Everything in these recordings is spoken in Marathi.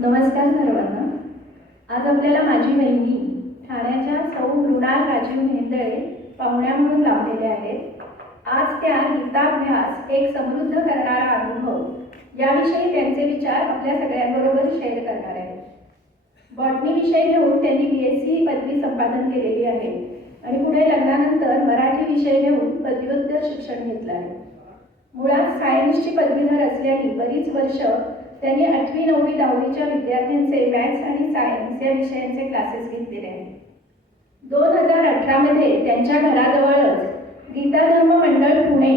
नमस्कार सर्वांना. आज आपल्याला माझी बहिणी ठाण्याच्या सौ मृणाल राजीव मेंदळे पाहुण्या म्हणून लाभलेले आहेत. आज त्या गीताभ्यास एक समृद्ध करणारा अनुभव याविषयी त्यांचे विचार आपल्या सगळ्यांबरोबर शेअर करणार आहेत. बॉटनी विषय घेऊन त्यांनी BSc पदवी संपादन केलेली आहे आणि पुढे लग्नानंतर मराठी विषय घेऊन पदव्युत्तर शिक्षण घेतलं आहे. मुळात सायन्सची पदवीधर असल्याने बरीच वर्ष त्यांनी 8वी 9वी 10वीच्या विद्यार्थ्यांचे मॅथ्स आणि सायन्स या विषयांचे क्लासेस घेतलेले आहेत. 2018 मध्ये त्यांच्या घराजवळच गीता धर्म मंडळ पुणे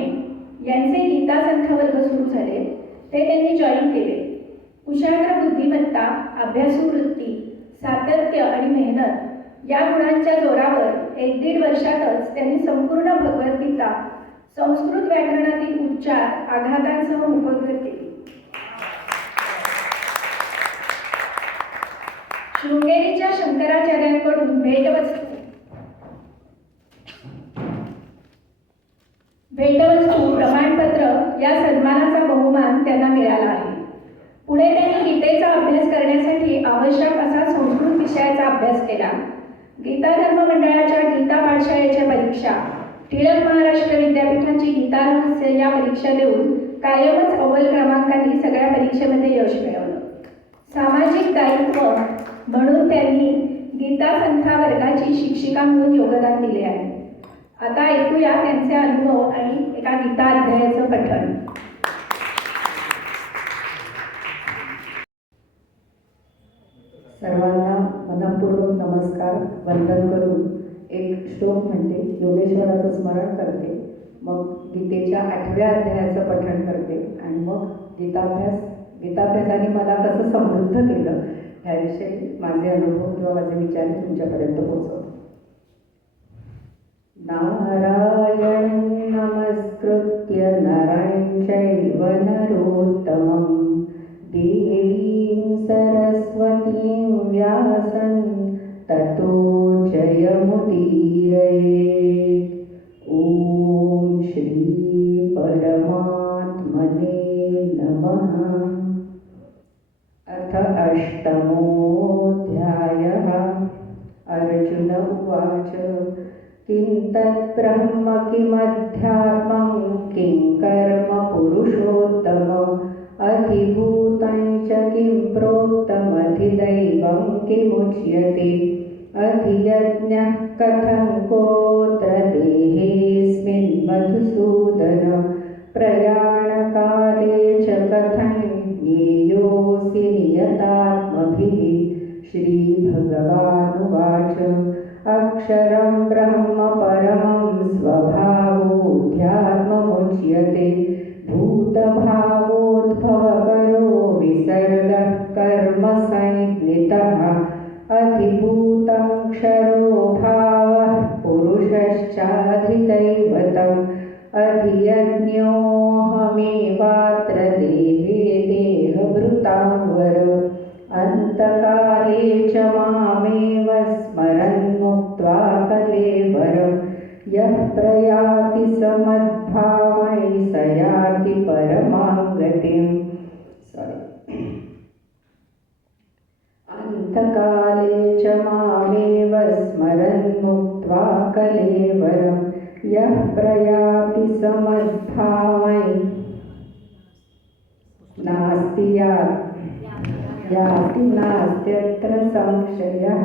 यांचे गीता संथ वर्ग सुरू झाले. ते त्यांनी जॉईन केले. कुशाग्र बुद्धिमत्ता, अभ्यासू वृत्ती, सातत्य आणि मेहनत या गुणांच्या जोरावर 1-1.5 वर्षातच त्यांनी संपूर्ण भगवद्गीता संस्कृत व्याकरणातील उच्चार आघातांसह मुखोद्गत केली. शृंगेरीच्या शंकराचार्यांकडून भेटवस्तू प्रमाणपत्र या सन्मानाचा बहुमान त्यांना मिळाला आहे. पुढे त्यांनी गीतेचा अभ्यास करण्यासाठी आवश्यक असा संस्कृत विषयाचा अभ्यास केला. गीता धर्म मंडळाच्या गीता पाठशाळेच्या परीक्षा, टिळक महाराष्ट्र विद्यापीठाची गीता रहस्य या परीक्षा देऊन कायमच अव्वल क्रमांकाने सगळ्या परीक्षेमध्ये यश मिळवलं. सामाजिक दायित्व म्हणून त्यांनी गीता संथा वर्गाची शिक्षिका म्हणून योगदान दिले आहे. आता ऐकूया त्यांचे अनुभव आणि एका गीता अध्यायाचं पठण. सर्वांना मनपूर्वक नमस्कार वंदन करून एक श्लोक म्हणते, योगेश्वराचं स्मरण करते, मग गीतेच्या 8व्या अध्यायाचं पठण करते आणि मग गीताभ्यासाने मला कसं समृद्ध केलं ह्याविषयी माझे अनुभव किंवा माझे विचार तुमच्यापर्यंत पोहोचवतो. नारायण नमस्कृत्य नरं चैव नरोत्तमं देवीं सरस्वतीं व्यासं ततो जयमुदीरयेत्. ओम श्री परमात्मने नमः. अथ अष्टमोऽध्यायः. अर्जुन उवाच किं तत् ब्रह्म किमध्यात्मं किं कर्म पुरुषोत्तम अधिभूतं च किं प्रोक्तमधिदैवं किमुच्यते अधियज्ञः कथं कोऽत्र देहेऽस्मिन् मधुसूदन प्रयाणकाले च कथं ज्ञेयोऽसि नियतात्मभिः. श्रीभगवानुवाच अक्षरं ब्रह्म परमं स्वभावोऽध्यात्ममुच्यते भूतभावोद्भवकरो विसर्गः कर्म संज्ञितः अधिभूतं क्षरो भावः पुरुषश्चाधिदैवतम् अधियज्ञोऽहमेवात्र देहे देहभृतां वर अन्तकाले च मामेव स्मरन् मुक्त्वा कलेवरं यः प्रयाति स मद्भावैः स याति परमां गतिम्. अन्तकाले च मामेव स्मरन् मुक्त्वा कलेवरं यः प्रयाति स मद्भावैः याति नास्त्यत्र संशयः.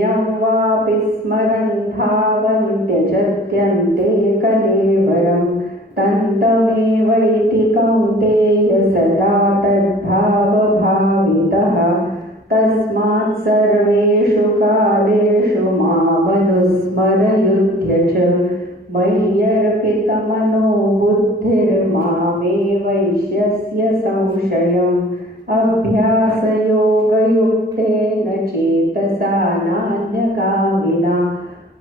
यं वापि स्मरन् भावं त्यजत्यन्ते कलेवरं तन्तमेवैति कौन्तेय सदा तद्भावभावितः. तस्मात् सर्वेषु कालेषु मामनुस्मरयुध्य च मय्यर्पितमनो बुद्धिर्मामे वैश्यस्य संशयम्. अभ्यासयोगयुक्तेन चेतसा नान्यकामिना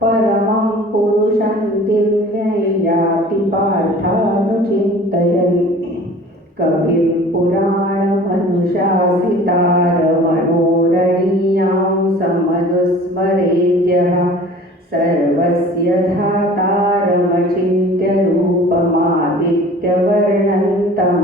परमं पुरुषं दिव्यं याति पार्थानुचिन्तयन्. कविं पुराणमनुशासितारमणोरणीयां समनुस्मरेद्यः सर्वस्य धातारमचिन्त्य रूपमादित्यवर्णन्तं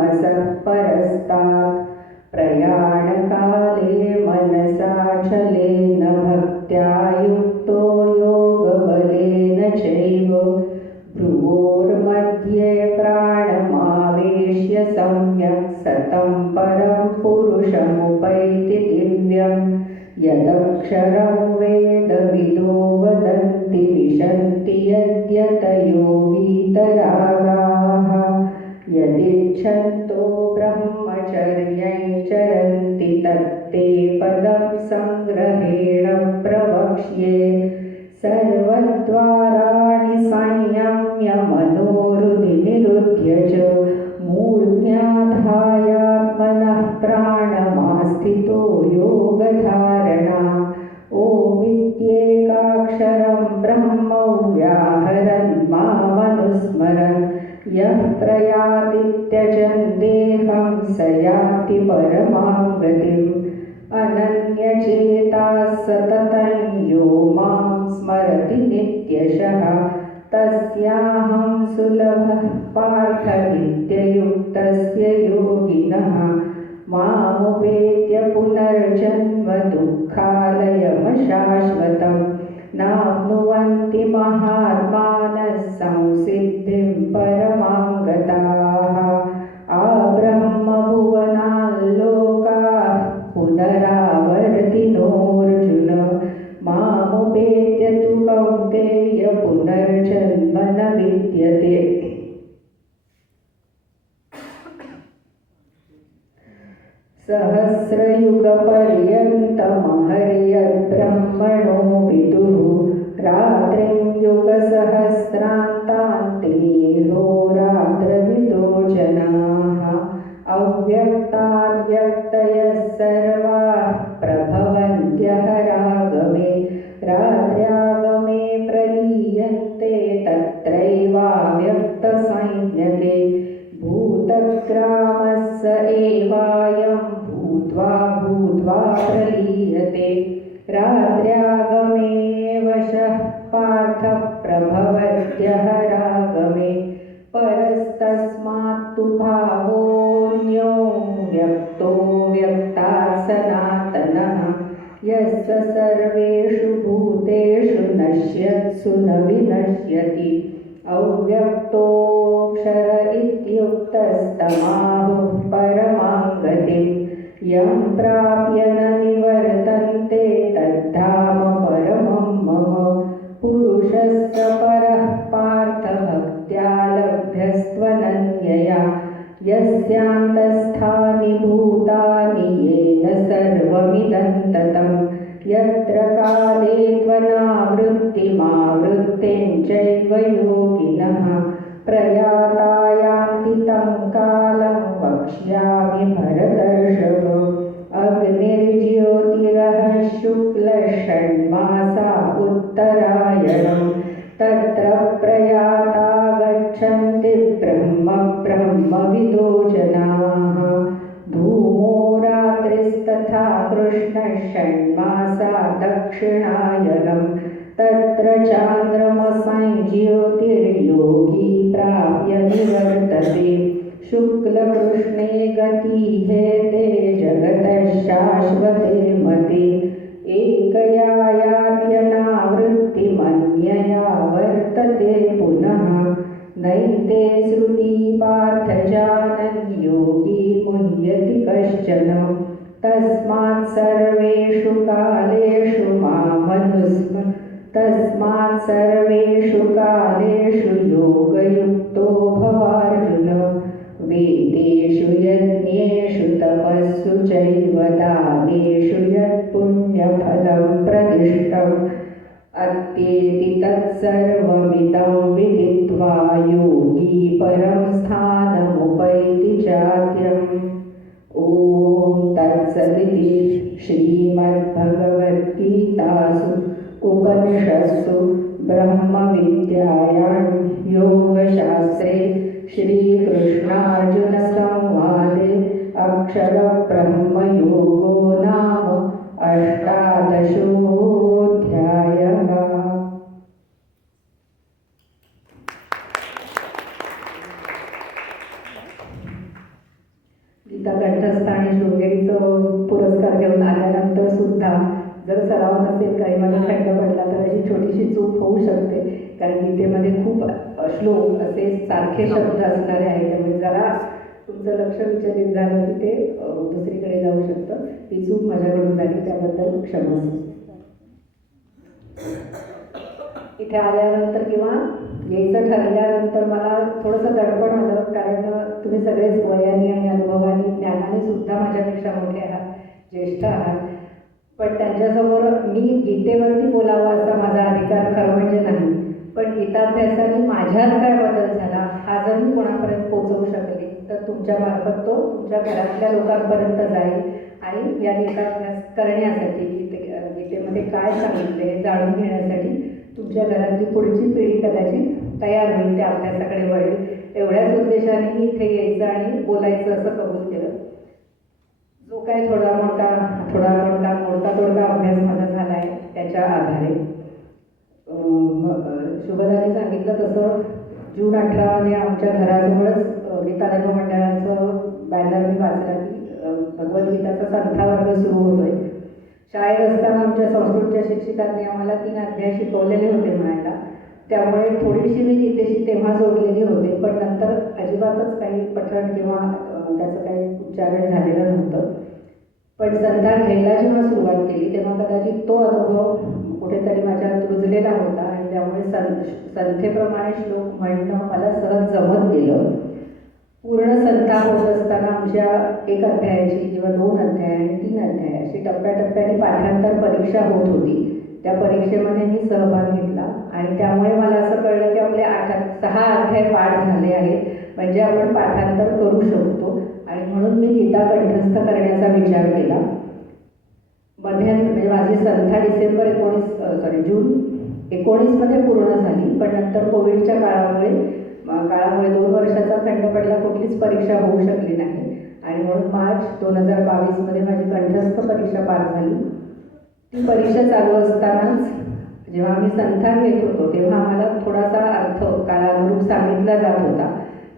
यदक्षरं वेदविदो वदन्ति विशन्ति यद्यतयो वीतरागाः यदिच्छन्तो ब्रह्मचर्यं चरन्ति तत्ते पदं सङ्ग्रहेण प्रवक्ष्ये सर्वद्वाराणि संयम्य मनोहृदि निरुध्य च मूर्ध्याधायात्मनः प्राणमास्थितो योगधारणा ओमित्येकाक्षरं ब्रह्म व्याहरन् मामनुस्मरन् यः प्रयाति त्यजन् देहं स याति परमां गतिम् अनन्यचेताः सततं यो मां स्मरति नित्यशः तस्याहं सुलभः पार्थ नित्ययुक्तस्य योगिनः मामुपेत्य पुनर्जन्म दुःखालयमशाश्वतं नाप्नुवन्ति महात्मानः संसिद्धिं परमां गताः आब्रह्मभुवनाल्लोकाः पुनरावर्तिनोऽर्जुन मामुपेत्य तु कौन्तेय पुनर्जन्म न विद्यते। सहस्रयुगपर्यन्तमहर्यद्ब्रह्मणो विदुः रात्रिं युगसहस्रान्तान्ते होरात्रविदो जनाः अव्यक्ताद्व्यक्तयः सर्वाः प्रभवन्त्यः रागमे रात्र्यागमे प्रलीयन्ते तत्रैवाव्यक्तसंज्ञके भूतग्रामस्य एवायं भूत्वा भूत्वा प्रलीयते रात्र्यागमे वशः पार्थ प्रभवत्यः रागमे परस्तस्मात्तु भावोऽन्यो व्यक्तो व्यक्तात् सनातनः यस्य सर्वेषु भूतेषु नश्यत्सु न विनश्यति अव्यक्तोऽक्षर इत्युक्तस्तमाहुः परमां गतिम् यं प्राप्य न निवर्तन्ते तद्धाम परमं मम पुरुषस्य परः पार्थ भक्त्या लभ्यस्त्वनन्यया यस्यान्तस्थानि भूतानि येन सर्वमिदं ततं यत्र काले त्वनावृत्तिमावृत्तिं चैव योगिनः प्रयाता यान्ति तं कालं वक्ष्यामि भरतर्षभ अग्निर्ज्योतिरः शुक्लषण्मासा उत्तरायणं तत्र प्रयाता गच्छन्ति ब्रह्मविदो जनाः धूमो रात्रिस्तथा कृष्णषण्मासा दक्षिणायनं तत्र चान्द्रमसं ज्योतिर्योगी प्राप्य निवर्तते शुक्लकृष्णे गतिहेते जगतः शाश्वते मते एकया यात्यनावृत्तिमन्यया वर्तते पुनः नैते श्रुति पार्थ जानन् योगी मुह्यति कश्चन तस्मात् सर्वेषु कालेषु मामनुस्मर तस्मात् सर्वेषु कालेषु योगयुक्तो भवार्जुन वेदेषु यज्ञेषु तपस्सु चैव दानेषु यत्पुण्यफलं प्रदिष्टम् अत्येति तत्सर्वमिदं विदित्वा योगी परं स्थानमुपैति चाद्यम् ॐ तत्सदिति श्रीमद्भगवद्गीतासु उपनिषत्सु ब्रह्मविद्यायां योगशास्त्रे श्रीकृष्णार्जुनसंवादे अक्षरब्रह्मयोगो नाम अष्टादशोऽध्यायः। गीता कंठस्थ आणि शृंगेरीचं पुरस्कार घेऊन आल्यानंतर सुद्धा जर सराव नसेल काही मला खंड पडला तर अशी छोटीशी चूक होऊ शकते, कारण गीतेमध्ये खूप श्लोक असे सारखे शब्द असणारे आहेत, त्यामुळे जरा तुमचं लक्ष विचलित झालं की ते दुसरीकडे जाऊ शकतं. ही चूक माझ्याकडून झाली, त्याबद्दल क्षमा. इथे आल्यानंतर किंवा यायचं ठरल्यानंतर मला थोडंसं दडपण आलं, कारण तुम्ही सगळेच वयाने आणि अनुभवाने ज्ञानाने सुद्धा माझ्यापेक्षा मोठे आहात, ज्येष्ठ आहात. पण त्यांच्यासमोर मी गीतेवरती बोलावा असा माझा अधिकार खरं म्हणजे नाही. पण गीताभ्यासाने माझ्यात काय बदल झाला हा जर मी कोणापर्यंत पोहोचवू शकले तर तुमच्यामार्फत तो तुमच्या घरातल्या लोकांपर्यंत जाईल. आणि या गीताभ्यास करण्यासाठी गीतेमध्ये काय सांगितलं हे जाणून घेण्यासाठी तुमच्या घरातली पुढची पिढी कदाचित तयार होईल, त्या अभ्यासाकडे वळेल. एवढ्याच उद्देशाने मी इथे यायचं आणि बोलायचं असं कबूल केलं. जो काय मोडका तोडका अभ्यास माझा झाला आहे त्याच्या आधारे शुभदाने सांगितलं तसं जून 18 आमच्या घराजवळच गीतालय मंडळाचं बॅनर मी वाचला की भगवद्गीताचा संथा वर्ग सुरू होतोय. शाळेत असताना आमच्या संस्कृतच्या शिक्षिकांनी आम्हाला 3 अध्याय शिकवलेले होते म्हणायला, त्यामुळे थोडीशी मी गीतेशी तेव्हा जोडलेली होते. पण नंतर अजिबातच काही पठण किंवा त्याचं काही उच्चारण झालेलं नव्हतं. पण संथा घ्यायला जेव्हा सुरुवात केली तेव्हा कदाचित तो अनुभव कुठेतरी माझ्यात रुजलेला होता आणि त्यामुळे संथेप्रमाणे श्लोक म्हणणं मला सहज जमत गेलं. पूर्ण संथा होत असताना आमच्या 1 अध्यायाची किंवा 2 अध्याय आणि 3 अध्याय अशी टप्प्याटप्प्याने पाठांतर परीक्षा होत होती. त्या परीक्षेमध्ये मी सहभाग घेतला आणि त्यामुळे मला असं कळलं की आपले 6 अध्याय पाठ झाले आहेत, म्हणजे आपण पाठांतर करू शकतो. आणि म्हणून मी गीता कंठस्थ करण्याचा विचार केला. म्हणजे माझी संथा जून 19 पूर्ण झाली. पण नंतर कोविडच्या काळामुळे 2 वर्षाचा खंड पडला, कुठलीच परीक्षा होऊ शकली नाही. आणि म्हणून मार्च 2022 माझी कंठस्थ परीक्षा पार झाली. ती परीक्षा चालू असतानाच जेव्हा आम्ही संथा घेत होतो तेव्हा आम्हाला थोडासा अर्थ कालानुरूप सांगितला जात होता.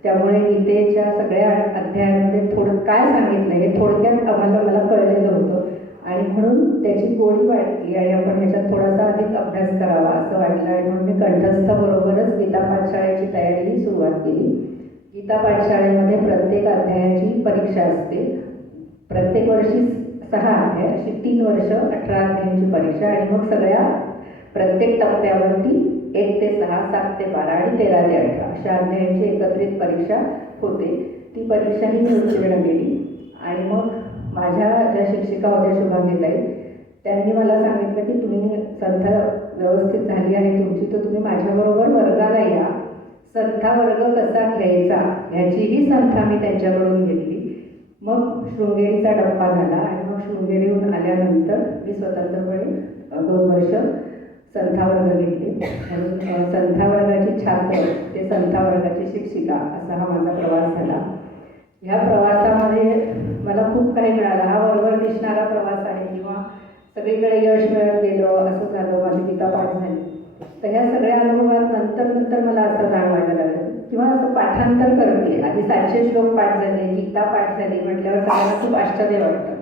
त्यामुळे गीतेच्या सगळ्या अध्यायांमध्ये थोडं काय सांगितलं हे थोडक्यात मला कळलेलं होतं. आणि म्हणून त्याची गोडी वाटली आणि आपण ह्याच्यात थोडासा अधिक अभ्यास करावा असं वाटलं. आणि म्हणून मी कंठस्थबरोबरच गीता पाठशाळेची तयारीही सुरुवात केली. गीता पाठशाळेमध्ये प्रत्येक अध्यायाची परीक्षा असते. प्रत्येक वर्षी 6 अध्याय, अशी 3 वर्ष 18 अध्यायांची परीक्षा. आणि मग सगळ्या प्रत्येक टप्प्यावरती 1 ते 6, 7 ते 12 आणि 13 ते 18 अशा अध्यायांची एकत्रित परीक्षा होते. ती परीक्षाही मी उत्तीर्ण केली. आणि मग माझ्या ज्या शिक्षिका होत्या शुभांगीताई, त्यांनी मला सांगितलं की तुम्ही संथा व्यवस्थित झाली आहे तुमची, तर तुम्ही माझ्याबरोबर वर्गाला या. संथा वर्ग कसा घ्यायचा ह्याचीही संथा मी त्यांच्याकडून घेतली. मग शृंगेरीचा टप्पा झाला आणि मग शृंगेरीहून आल्यानंतर मी स्वतंत्रपणे 2 वर्ष संथा वर्ग घेतले. आणि संथा वर्गाची छात्र ते संथा वर्गाची शिक्षिका असा हा माझा प्रवास झाला. ह्या प्रवासामध्ये मला खूप काही मिळालं. हा वरवर दिसणारा प्रवास आहे किंवा सगळीकडे यश मिळत गेलं असं झालं, माझी गीता पाठ झाली. तर ह्या सगळ्या अनुभवात नंतर मला असं जाणवायला लागलं किंवा असं पाठांतर करते. आधी 700 श्लोक पाठ झाले, गीता पाठ झाली म्हटल्यावर सगळ्यांना खूप आश्चर्य वाटतं.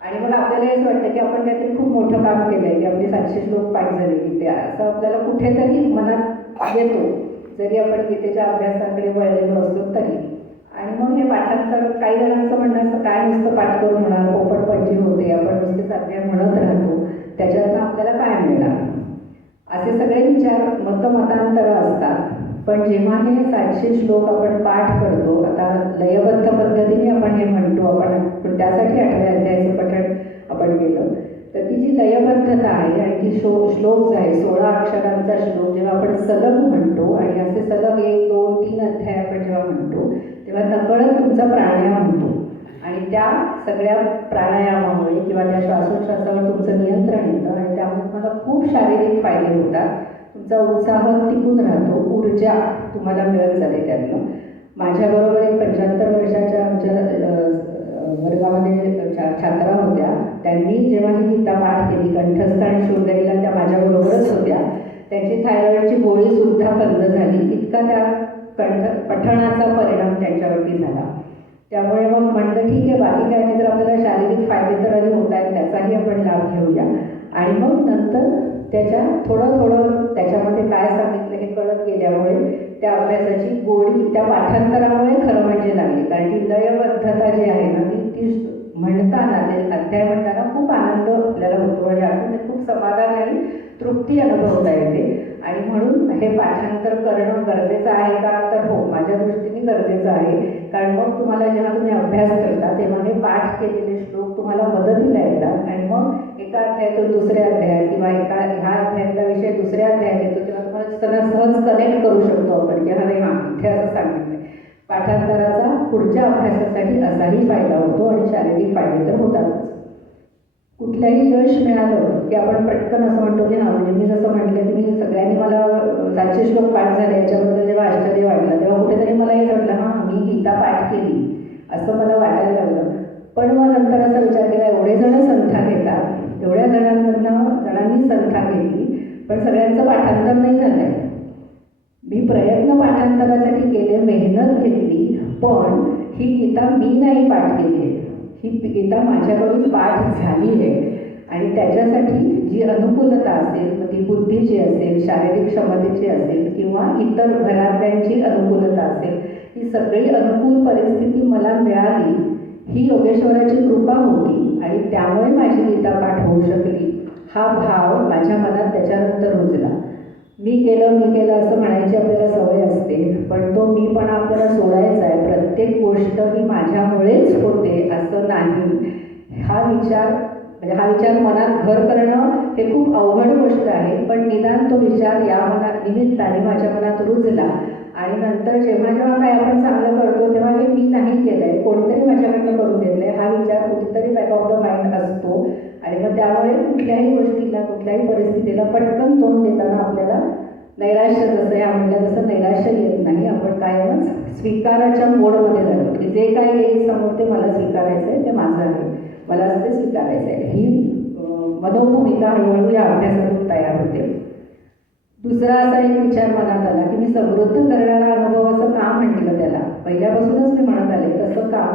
आणि मला आपल्याला हेच वाटतं की आपण काहीतरी खूप मोठं काम केलं आहे की आपली 700 श्लोक पाठ झाले गीते, असं आपल्याला कुठेतरी मनात येतो, जरी आपण गीतेच्या अभ्यासाकडे वळलेलो असलो तरी. आणि मग हे पाठांतर काही जणांचं म्हणणं असं काय नुसतं पाठ करून होणार, पोपटपंची होते, आपण नुसतेच अध्याय म्हणत राहतो, त्याच्यातनं आपल्याला काय मिळणार, असे सगळे विचार मतांतर असतात. पण जेव्हा हे 700 श्लोक आपण पाठ करतो, आता लयबद्ध पद्धतीने आपण हे म्हणतो, आपण त्यासाठी 8व्या अध्यायाचं पठण आपण केलं, तर ती जी लयबद्धता आहे आणि ती श्लोक जो आहे 16 अक्षरांचा श्लोक जेव्हा आपण सलग म्हणतो आणि असे सलग 1, 2, 3 अध्याय आपण जेव्हा म्हणतो तेव्हा नकळत तुमचा प्राणायाम होतो. आणि त्या सगळ्या प्राणायामामुळे किंवा त्या श्वासोच्छ्वासावर तुमचं नियंत्रण येतं आणि त्यामुळे तुम्हाला खूप शारीरिक फायदे होतात. तुमचा उत्साह टिकून राहतो, ऊर्जा तुम्हाला मिळत जाते त्यातनं. माझ्याबरोबर एक 75 वर्षाच्या आमच्या वर्गामध्ये छात्रा होत्या. त्यांनी जेव्हा ही गीता पाठ केली कंठस्थ आणि शृंगेरीला, त्या माझ्याबरोबरच होत्या. त्यांची थायरॉईडची गोळीसुद्धा बंद झाली, इतका त्या पठणाचा परिणाम त्यांच्यावरती झाला. त्यामुळे मग म्हटलं ठीक आहे, बाकी काय नाही तर आपल्याला शारीरिक फायदे तर आधी होत आहेत, त्याचाही आपण लाभ घेऊया. आणि मग नंतर त्याच्या थोडं त्याच्यामध्ये काय सांगितलं हे कळत गेल्यामुळे त्या अभ्यासाची गोडी त्या पाठांतरामुळे खरं म्हणजे लागली. कारण ती लयबद्धता जी आहे ना ती म्हणताना ते अध्याय म्हणताना खूप आनंद आपल्याला होतो आणि यातून खूप समाधान आणि तृप्ती अनुभवता येते. आणि म्हणून हे पाठांतर करणं गरजेचं आहे का, तर हो, माझ्या दृष्टीने गरजेचं आहे. कारण मग तुम्हाला जेव्हा तुम्ही अभ्यास करता तेव्हा हे पाठ केलेले श्लोक तुम्हाला मदतीला येतात आणि मग एका अध्यायातून दुसऱ्या अध्यायात किंवा ह्या अध्यायातला विषय दुसऱ्या अध्यायात येतो तेव्हा तुम्हाला त्याला सहज कनेक्ट करू शकतो आपण की हा नाही, हां इथे असं सांगितलं. पाठांतराचा पुढच्या अभ्यासासाठी असाही फायदा होतो आणि शारीरिक फायदे तर होतातच. कुठलंही यश मिळालं की आपण पटकन असं म्हणतो की हां, म्हणजे मी जसं म्हटलं की मी सगळ्यांनी मला 700 श्लोक पाठ झाले याच्याबद्दल जेव्हा आश्चर्य वाटलं तेव्हा कुठेतरी मला हे वाटलं हां, मी गीता पाठ केली असं मला वाटायला लागलं. पण मग नंतर असा विचार केला, एवढे जण संथा घेतात, एवढ्या जणांनी संथा घेतली, पण सगळ्यांचं पाठांतर नाही झालंय. मी प्रयत्न पाठांतरासाठी केले, मेहनत घेतली, पण ही गीता मी नाही पाठ केली आहे, ही गीता माझ्याकडून पाठ झाली आहे. आणि त्याच्यासाठी जी अनुकूलता असेल, मग ती बुद्धीची असेल, शारीरिक क्षमतेची असेल किंवा इतर घरातल्यांची अनुकूलता असेल, ही सगळी अनुकूल परिस्थिती मला मिळाली, ही योगेश्वराची कृपा होती आणि त्यामुळे माझी गीता पाठ होऊ शकली. हा भाव माझ्या मनात त्याच्यानंतर रुजला. मी केलं असं म्हणायची आपल्याला सवय असते, पण तो मीपणा आपल्याला सोडायचा आहे. प्रत्येक गोष्ट ही माझ्यामुळेच होते असं नाही. हा विचार मनात घर करणं हे खूप अवघड गोष्ट आहे, पण निदान तो विचार या निमित्ताने माझ्या मनात रुजला. आणि नंतर जेव्हा काय आपण चांगलं करतो तेव्हा हे मी नाही केलंय, कोणीतरी माझ्याकडनं करून घेतलंय, हा विचार कुठेतरी बॅक ऑफ द माइंड असतो. आणि मग त्यामुळे कुठल्याही गोष्टीला, कुठल्याही परिस्थितीला पटकन तोंड देताना आपल्याला नैराश्य, जसं या म्हणलं तसं नैराश्य येत नाही. आपण कायमच स्वीकाराच्या मोडमध्ये जातो की जे काय येईल समोर ते मला स्वीकारायचं आहे, ते माझं आहे, मला ते स्वीकारायचं आहे. ही मनोभूमिका हळूहळू या अभ्यासातून तयार होते. दुसरा असा एक विचार मनात आला की मी समृद्ध करणारा अनुभव असं का म्हटलं त्याला, पहिल्यापासूनच मी म्हणत आले तसं का,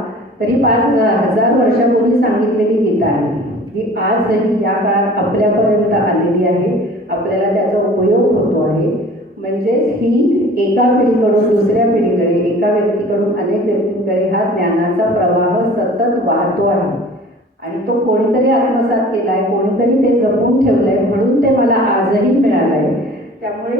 तरी 5000 वर्षापूर्वी सांगितलेली गीता आहे की आजही या काळात आपल्यापर्यंत आलेली आहे, आपल्याला त्याचा उपयोग होतो आहे. म्हणजेच ही एका पिढीकडून दुसऱ्या पिढीकडे, एका व्यक्तीकडून अनेक व्यक्तींकडे हा ज्ञानाचा प्रवाह सतत वाहतो आहे. आणि तो कोणीतरी आत्मसात केला आहे, कोणीतरी ते जपून ठेवलं आहे, म्हणून ते मला आजही मिळालं आहे. त्यामुळे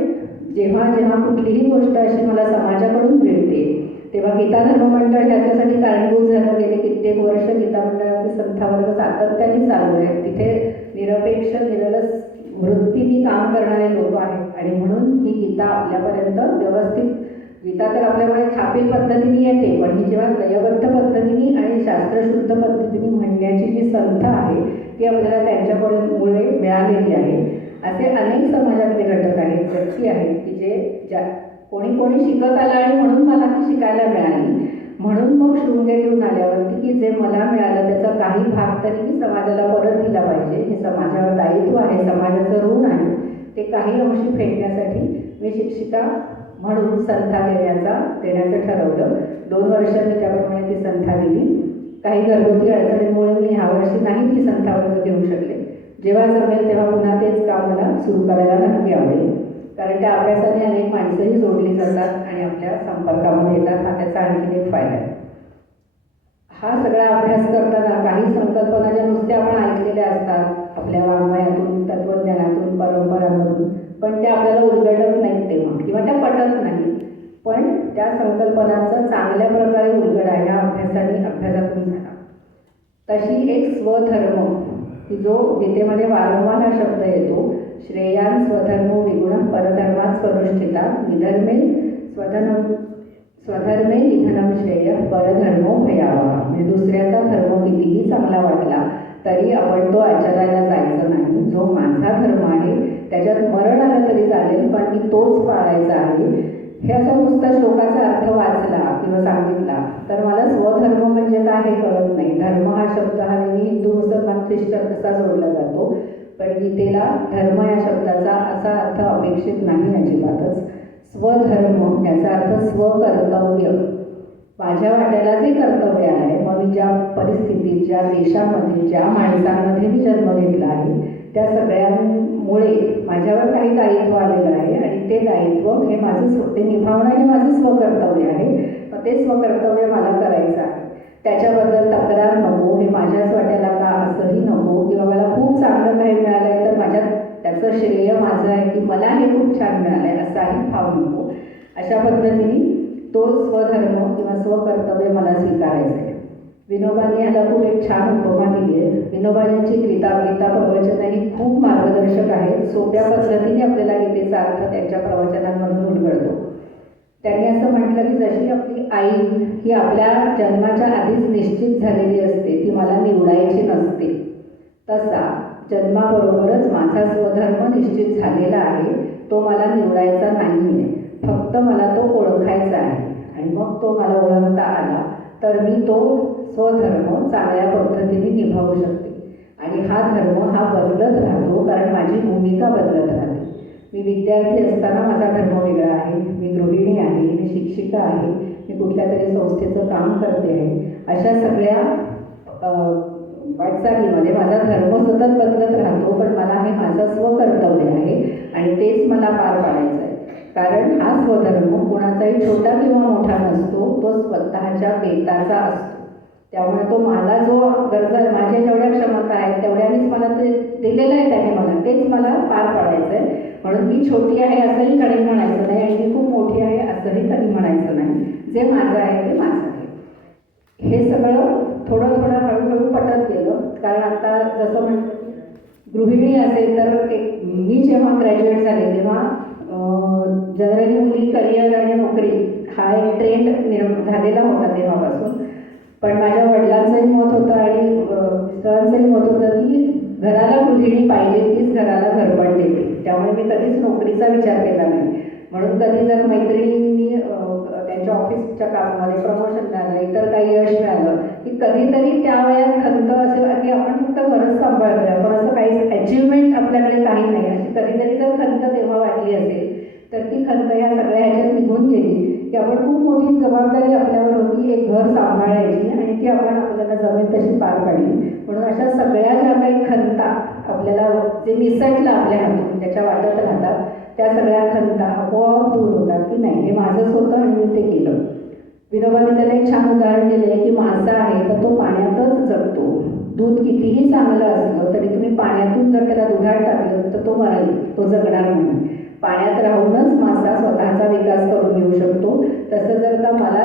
जेव्हा कुठलीही गोष्ट अशी मला समाजाकडून मिळते तेव्हा गीता धर्ममंडळ ह्याच्यासाठी कारणीभूत झालं. गेले कित्येक वर्ष गीता मंडळाचे संथावर्ग सातत्याने चालू आहेत. तिथे निरपेक्ष निरलस वृत्तीने काम करणारे लोक आहेत आणि म्हणून ही गीता आपल्यापर्यंत व्यवस्थित, गीता तर आपल्याकडे छापील पद्धतीने येते, पण ही जेव्हा लयबद्ध पद्धतीने आणि शास्त्रशुद्ध पद्धतीने म्हणण्याची जी संथ आहे ती आपल्याला त्यांच्यामुळे मिळालेली आहे. असे अनेक समाजातले घटक आहेत, व्यक्ती आहेत की जे कोणी शिकत आलं आणि म्हणून मला ती शिकायला मिळाली. म्हणून मग शृंगेरीहून आल्यावरती की जे मला मिळालं त्याचा काही भाग तरी मी समाजाला परत दिला पाहिजे, हे समाजावर दायित्व आहे, समाजाचं ऋण आहे. ते काही अंशी फेडण्यासाठी मी शिक्षिका म्हणून संथा देण्याचं ठरवलं. 2 वर्ष मी त्याप्रमाणे ती संथा दिली. काही घरगुती अडचणींमुळे मी ह्या वर्षी नाही ती संथा वर्ग घेऊ शकले. जेव्हा जमेल तेव्हा पुन्हा तेच काम मला सुरू करायला नक्की आवडेल, कारण त्या अभ्यासाने अनेक माणसंही जोडली जातात आणि आपल्या संपर्कामध्ये येतात. हा त्याचा आणखीन एक फायदा आहे. हा सगळा अभ्यास करताना काही संकल्पना ज्या नुसत्या आपण ऐकलेल्या असतात आपल्या वाङ्मयातून, तत्त्वज्ञानातून, परंपरांमधून, पण त्या आपल्याला उलगडत नाहीत तेव्हा किंवा त्या पटत नाही. पण त्या संकल्पनांचा चांगल्या प्रकारे उलगडा या अभ्यासातून झाला. तशी एक स्वधर्म की जो गीतेमध्ये वारंवार हा शब्द येतो, श्रेयान स्वधर्मो विगुणः परधर्मात् स्वनुष्ठितात् स्वधर्मे निधनं श्रेय परधर्मो भयावहा. म्हणजे दुसऱ्याचा धर्म कितीही चांगला वाटला तरी आपण तो आचरायला जायचं नाही. जो माझा धर्म आहे त्याच्यात मरण आलं तरी चालेल, पण मी तोच पाळायचा आहे. हे असं नुसतं श्लोकाचा अर्थ वाचला किंवा सांगितला तर मला स्वधर्म म्हणजे काय हे कळत नाही. धर्म हा शब्द हा नेहमी हिंदू, मुसलमान, ख्रिश्चन असा जोडला जातो, पण गीतेला धर्म या शब्दाचा असा अर्थ अपेक्षित नाही अजिबातच. स्वधर्म याचा अर्थ स्वकर्तव्य, माझ्या वाट्याला जे कर्तव्य आहे, मग मी ज्या परिस्थितीत, ज्या देशामध्ये, ज्या माणसांमध्ये मी जन्म घेतला आहे त्या सगळ्यांमुळे माझ्यावर काही दायित्व आलेलं आहे आणि ते दायित्व हे निभावणं हे माझं स्वकर्तव्य आहे. मग ते स्वकर्तव्य मला करायचं आहे. त्याच्याबद्दल तक्रार नको, हे माझ्याच वाट्याला का असंही नको, किंवा मला खूप चांगलं काही मिळालं आहे तर त्याचं श्रेय माझं आहे की मला हे खूप छान मिळालं आहे असाही भाव नको. अशा पद्धतीने तो स्वधर्म किंवा स्वकर्तव्य मला स्वीकारायचं आहे. विनोबांनी ह्याला खूप एक छान उपमा दिली आहे. विनोबाजींची गीता प्रवचनं ही खूप मार्गदर्शक आहेत. सोप्या पद्धतीने आपल्याला गीतेचा अर्थ त्यांच्या प्रवचनांमधून उलगडतो. त्यांनी असं म्हटलं की जशी आपली आई ही आपल्या जन्माच्या आधीच निश्चित झालेली असते, ती मला निवडायची नसते, तसा जन्माबरोबरच माझा स्वधर्म निश्चित झालेला आहे, तो मला निवडायचा नाही आहे, फक्त मला तो ओळखायचा आहे. आणि मग तो मला ओळखता आला तर मी तो स्वधर्म चांगल्या पद्धतीने निभावू शकते. आणि हा धर्म हा बदलत राहतो, कारण माझी भूमिका बदलत राहते. मी विद्यार्थी असताना माझा धर्म वेगळा आहे, मी गृहिणी आहे, मी शिक्षिका आहे, मी कुठल्या तरी संस्थेचं काम करते आहे. अशा सगळ्या वाटचालीमध्ये माझा धर्म सतत बदलत राहतो, पण मला हे माझं स्वकर्तव्य आहे आणि तेच मला पार पाडायचं आहे. कारण हा स्वधर्म कोणाचाही छोटा किंवा मोठा नसतो, तो स्वतःच्या बेताचा असतो. त्यामुळे तो मला जो गरजा माझ्या जेवढ्या क्षमता आहेत तेवढ्यानेच मला ते दिलेलं आहे त्याने, मला तेच मला पार पाडायचं आहे. म्हणून मी छोटी आहे असंही कधी म्हणायचं नाही आणि मी खूप मोठी आहे असंही कधी म्हणायचं नाही. जे माझं आहे ते माझं आहे. हे सगळं थोडं थोडं हळूहळू पटत गेलं. कारण आता जसं म्हणतो गृहिणी असेल तर मी जेव्हा ग्रॅज्युएट झाले तेव्हा जनरली मुली करिअर आणि नोकरी हा एक ट्रेंड झालेला होता तेव्हापासून. पण माझ्या वडिलांचंही मत होतं आणि मिस्टरांचंही मत होतं की घराला गृहिणी पाहिजे, तीच घराला घरपण देते. त्यामुळे मी कधीच नोकरीचा विचार केला नाही. म्हणून कधी जर मैत्रिणींनी त्यांच्या ऑफिसच्या कामामध्ये प्रमोशन मिळालं, इतर काही यश मिळालं की कधीतरी त्या वयात खंत असेल की आपण फक्त घरच सांभाळतोय, आपण असं काही अचिव्हमेंट आपल्याकडे काही नाही, अशी कधीतरी जर खंत तेव्हा वाटली असेल तर ती खंत या सगळ्या ह्याच्यात निघून गेली की आपण खूप मोठी जबाबदारी आपल्यावर होती एक घर सांभाळायची आणि ती आपण आपल्याला जमेल तशी पार पाडली. म्हणून अशा सगळ्या ज्या काही खंता आपल्याला जे निसटलं आपल्या हातून त्याच्या वाटत राहतात, त्या सगळ्या खंता आपोआप दूर होतात की नाही हे माझंच होतं आणि मी ते केलं. विनोबाने त्याला एक छान उदाहरण दिलं आहे की मासा आहे तर तो पाण्यातच जगतो. दूध कितीही चांगलं असलं तरी तुम्ही पाण्यातून जर त्याला दुधात टाकलं तर तो मरेल, तो जगणार नाही. पाण्यात राहूनच मासा स्वतःचा विकास करून घेऊ शकतो. तसं जर का मला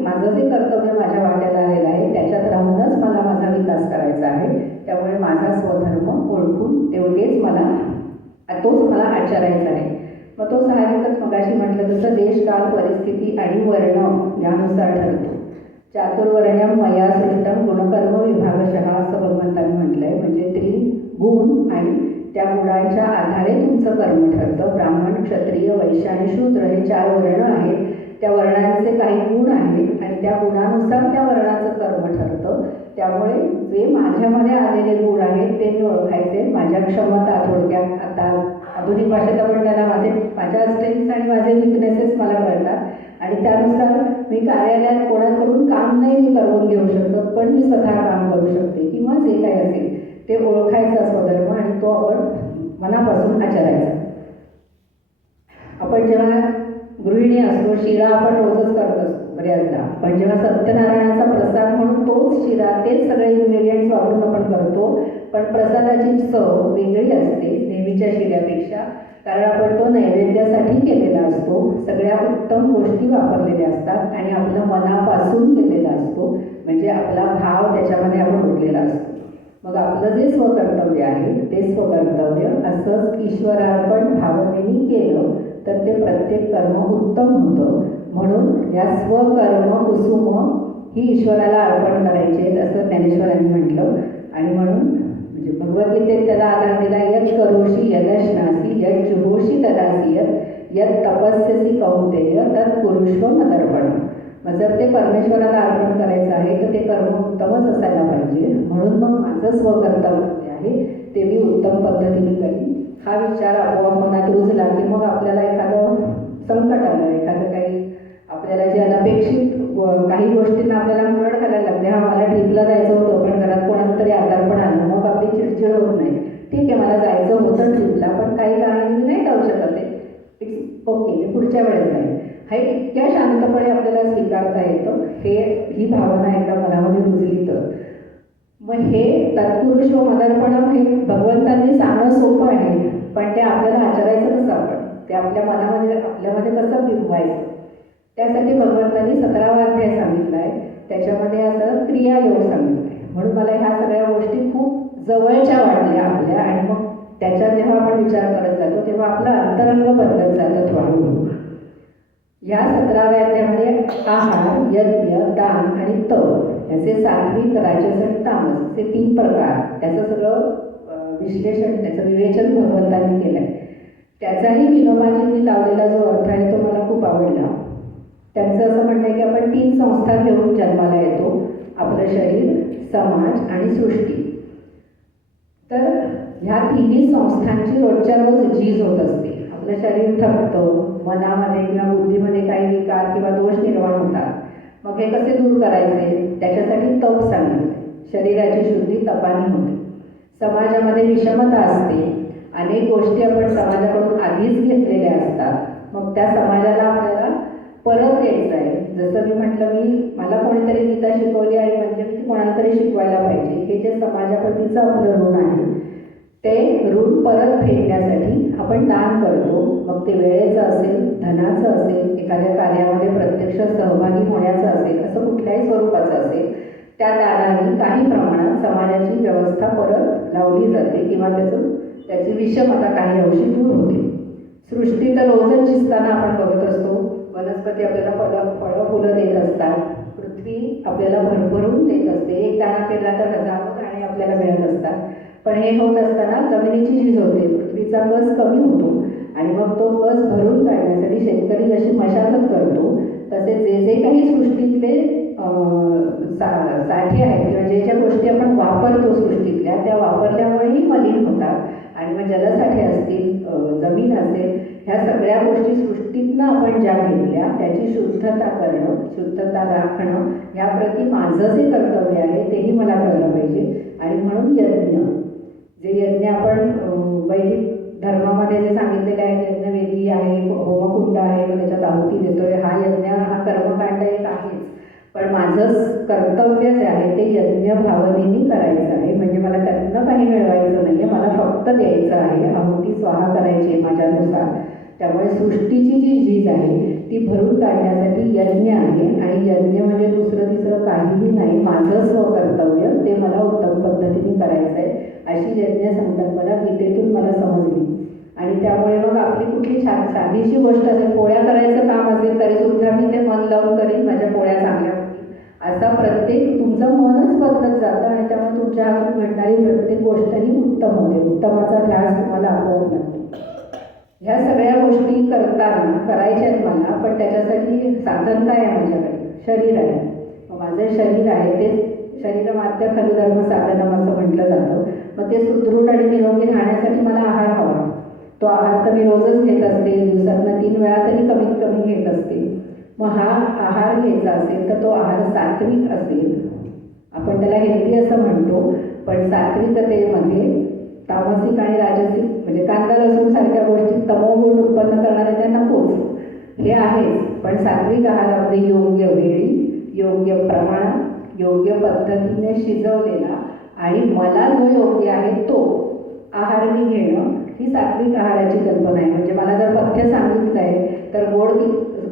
माझं जे कर्तव्य माझ्या वाट्याला आलेलं आहे त्याच्यात राहूनच मला माझा विकास करायचा आहे. त्यामुळे माझा स्वधर्म ओळखून तोच मला आचरायचा आहे. मग तो साहजिकच मगाशी म्हटलं तसं देश, काळ, परिस्थिती आणि वर्ण यानुसार ठरतो. चातुर्वर्ण्यम मया सृष्टम गुणकर्म विभागशः असं भगवंतांनी म्हटलं आहे. म्हणजे त्रिगुण आणि त्या गुणांच्या आधारे तुमचं कर्म ठरतं. ब्राह्मण, क्षत्रिय, वैश्य आणि शूद्र हे 4 वर्ण आहेत. त्या वर्णांचे काही गुण आहेत आणि त्या गुणानुसार त्या वर्णाचं कर्म ठरतं. त्यामुळे जे माझ्यामध्ये आलेले गुण आहेत ते मी ओळखायचे. माझ्या क्षमता थोडक्यात आता आधुनिक भाषेत आपण त्याला माझ्या स्ट्रेंथ्स आणि माझे विकनेसेस मला कळतात आणि त्यानुसार मी कार्यालयात कोणाकडून काम नाही मी करून घेऊ शकत, पण मी स्वतः काम करू शकते किंवा जे काही असेल ते ओळखायचा स्वधर्म आणि तो आपण मनापासून आचरायचा. आपण जेव्हा गृहिणी असतो, शिरा आपण रोजच करत असतो बऱ्याचदा, पण जेव्हा सत्यनारायणाचा प्रसाद म्हणून तोच शिरा तेच सगळे इन्ग्रेडियंट्स वापरून आपण करतो, पण प्रसादाची चव वेगळी असते नेहमीच्या शिऱ्यापेक्षा. कारण आपण तो नैवेद्यासाठी केलेला असतो, सगळ्या उत्तम गोष्टी वापरलेल्या असतात आणि आपलं मनापासून केलेला असतो, म्हणजे आपला भाव त्याच्यामध्ये आपण ओतलेला असतो. मग आपलं जे स्वकर्तव्य आहे ते स्वकर्तव्य असंच ईश्वरार्पण भावनेने केलं तर ते प्रत्येक कर्म उत्तम होतं. म्हणून या स्वकर्म कुसुम ही ईश्वराला अर्पण करायचे असं ज्ञानेश्वरांनी म्हटलं. आणि म्हणून म्हणजे भगवद्गीतेत त्याला आधार दिला, यत् करोषि यदश्नासी यत् जुहोषि तदासी यत् तपस्यसी कौंतेय तत् कुरुष्व मदर्पण. मग जर ते परमेश्वराला अर्पण करायचं आहे तर ते कर्म उत्तमच असायला पाहिजे. म्हणून मग माझं स्वकर्तव्य जे आहे ते मी उत्तम पद्धतीने करीन. हा विचार आपोआप मनात रुजला की मग आपल्याला एखादं संकट आलं, एखादं काही आपल्याला जे अनपेक्षित काही गोष्टींना आपल्याला मुरड करायला लागते. हा मला ट्रिपला जायचं होतं पण घरात कोणाचं तरी आजारपण आलं, मग आपली चिडचिड होत नाही. ठीक आहे, मला जायचं होतं ट्रिपला पण काही कारणाने मी नाही जाऊ शकत आहे, इट्स ओके, मी पुढच्या वेळेस जाईल. हे इतक्या शांतपणे आपल्याला स्वीकारता येतं, ही भावना एकदा मनामध्ये रुजली तर. मग हे तत्पुरुष व मदर्पणम हे भगवंतांनी सांगणं सोपं आहे, पण ते आपल्याला आचरायचं कसं आपण, ते आपल्यामध्ये कसं बिंबवायचं. त्यासाठी भगवंतांनी 17वा अध्याय सांगितला आहे, त्याच्यामध्ये असं क्रियायोग सांगितलं आहे. म्हणून मला ह्या सगळ्या गोष्टी खूप जवळच्या वाटल्या आपल्या, आणि मग त्याचा जेव्हा आपण विचार करत जातो तेव्हा आपलं अंतरंग बदलत जातं हळूहळू. या 17व्या अध्यायामध्ये आहार, यज्ञ, दान आणि तप याचे सात्विक, राजस आणि तामस असे 3 प्रकार, त्याचं सगळं विश्लेषण, त्याचं विवेचन भगवंतांनी केलं आहे. त्याचाही विनोबाजींनी लावलेला जो अर्थ आहे तो मला खूप आवडला. त्यांचं असं म्हणणं आहे की आपण 3 संस्था घेऊन जन्माला येतो, आपलं शरीर, समाज आणि सृष्टी. तर ह्या 3ही संस्थांची रोजच्या रोज झीज होत असते. आपलं शरीर थकतं, मनामध्ये किंवा बुद्धीमध्ये काही विकार किंवा दोष निर्माण होतात. मग हे कसे दूर करायचे, त्याच्यासाठी तप सांगितले. शरीराची शुद्धी तपाने होते. समाजामध्ये विषमता असते, अनेक गोष्टी आपण समाजाकडून आधीच घेतलेल्या असतात. मग त्या समाजाला आपल्याला परत यायचं आहे. जसं मी म्हटलं, मला कोणीतरी गीता शिकवली आणि म्हणजे मी ती कोणाला तरी शिकवायला पाहिजे. हे जे समाजाप्रतीचं आपलं ऋण आहे, ते ऋण परत फेडण्यासाठी आपण दान करतो. मग ते वेळेचं असेल, धनाचं असेल, एखाद्या कार्यामध्ये प्रत्यक्ष सहभागी होण्याचं असेल, असं कुठल्याही स्वरूपाचं असेल, त्या दानाने काही प्रमाणात समाजाची व्यवस्था परत लावली जाते किंवा त्याची विषमता काही अंशी दूर होते. सृष्टी तर रोजच शिजताना आपण बघत असतो. वनस्पती आपल्याला फळं फुलं देत असतात, पृथ्वी आपल्याला भरभरून देत असते. एक दाणा पेरला तर हजारो दाणे आपल्याला मिळत असतात. पण हे होत असताना जमिनीची झीज होते, पृथ्वीचा कस कमी होतो, आणि मग तो कस भरून काढण्यासाठी शेतकरी जशी मशागत करतो, तसे जे काही सृष्टीतले साठे आहेत किंवा ज्या गोष्टी आपण वापरतो सृष्टीतल्या, त्या वापरल्यामुळेही मलिन होतात. आणि मग जलसाठे असतील, जमीन असेल, ह्या सगळ्या गोष्टी सृष्टीतनं आपण ज्या घेतल्या त्याची शुद्धता करणं, शुद्धता राखणं, ह्याप्रती माझं जे कर्तव्य आहे तेही मला कळलं पाहिजे. आणि म्हणून यज्ञ, जे यज्ञ आपण वैदिक धर्मामध्ये जे सांगितलेले आहेत, यज्ञवेदी आहे, होमकुंड आहे, मग त्याच्यात आहुती देतोय, हा यज्ञ, हा कर्मकांड एक आहेच. पण माझं कर्तव्य जे आहे ते यज्ञ भावनेने करायचं आहे. म्हणजे मला त्यातनं काही मिळवायचं नाही आहे, मला फक्त द्यायचं आहे. आहुती स्वाहा करायची आहे माझ्यानुसार. त्यामुळे सृष्टीची जी झीज आहे ती भरून काढण्यासाठी यज्ञ आहे. आणि यज्ञ म्हणजे दुसरं तिसरं काहीही नाही, माझं स्वकर्तव्य, ते मला उत्तम पद्धतीने करायचं आहे. अशी यज्ञ संकल्पना गीतेतून मला समजली. आणि त्यामुळे मग आपली कुठली साधीशी गोष्ट असेल, पोळ्या करायचं काम असेल तरी सुद्धा मी ते मन लावून करीन, माझ्या पोळ्या चांगल्या होतील. असा प्रत्येक तुमचं मनच बदलत जातं, आणि त्यामुळे तुमच्या हातून घडणारी प्रत्येक गोष्टही उत्तम होते. उत्तमाचा ध्यास तुम्हाला आपोआप लागतो. ह्या सगळ्या गोष्टी करायच्या आहेत मला, पण त्याच्यासाठी साधन काय आहे माझ्याकडे? शरीर आहे. माझं शरीर आहे, ते शरीरमात्य खलु धर्म साधनम असं म्हटलं जातं. मग ते सुदृढ आणि निरोगी राहण्यासाठी मला आहार हवा. तो आहार तर मी रोजच घेत असते, दिवसातनं 3 वेळा तरी कमीत कमी घेत असते. मग हा आहार घ्यायचा असेल तर तो आहार सात्विक असेल. आपण त्याला हेल्दी असं म्हणतो, पण सात्विकतेमध्ये तामसिक आणि राजसिक म्हणजे कांदा लसूण सारख्या गोष्टी तमोगुण उत्पन्न करणाऱ्या त्या नकोच, हे आहेच. पण सात्विक आहारामध्ये योग्य वेळी, योग्य प्रमाणात, योग्य पद्धतीने शिजवलेला आणि मला जो योग्य आहे तो आहार मी घेणं, ही सात्विक आहाराची कल्पना आहे. म्हणजे मला जर पथ्य सांगितलं आहे तर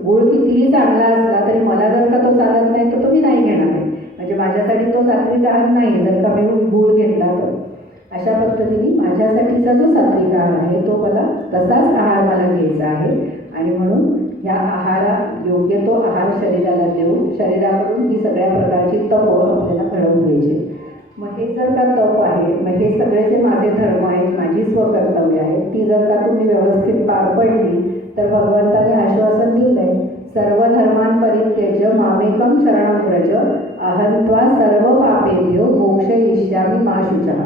गोड कितीही चांगला असला तरी मला जर का तो चालत नाही तर तो मी नाही घेणार आहे. म्हणजे माझ्यासाठी तो सात्विक आहार नाही, जर का मी गूळ घेतला तर. अशा पद्धतीने माझ्यासाठीचा जो सात्विक आहार आहे तो मला तसाच आहार मला घ्यायचा आहे. आणि म्हणून ह्या योग्य तो आहार शरीराला देऊन शरीराकडून ही सगळ्या प्रकारची तप आपल्याला घडवून घ्यायची. मग हे जर का तप आहे, मग हे सगळे जे माझे धर्म आहेत, माझी स्वकर्तव्य आहेत, ती जर का तुम्ही व्यवस्थित पार पडली तर भगवंताने आश्वासन दिलंय, सर्व धर्मान् परित्यज्य मामेकं शरणं व्रज अहं त्वा सर्व पापेभ्यो मोक्षयिष्यामि मा शुचः.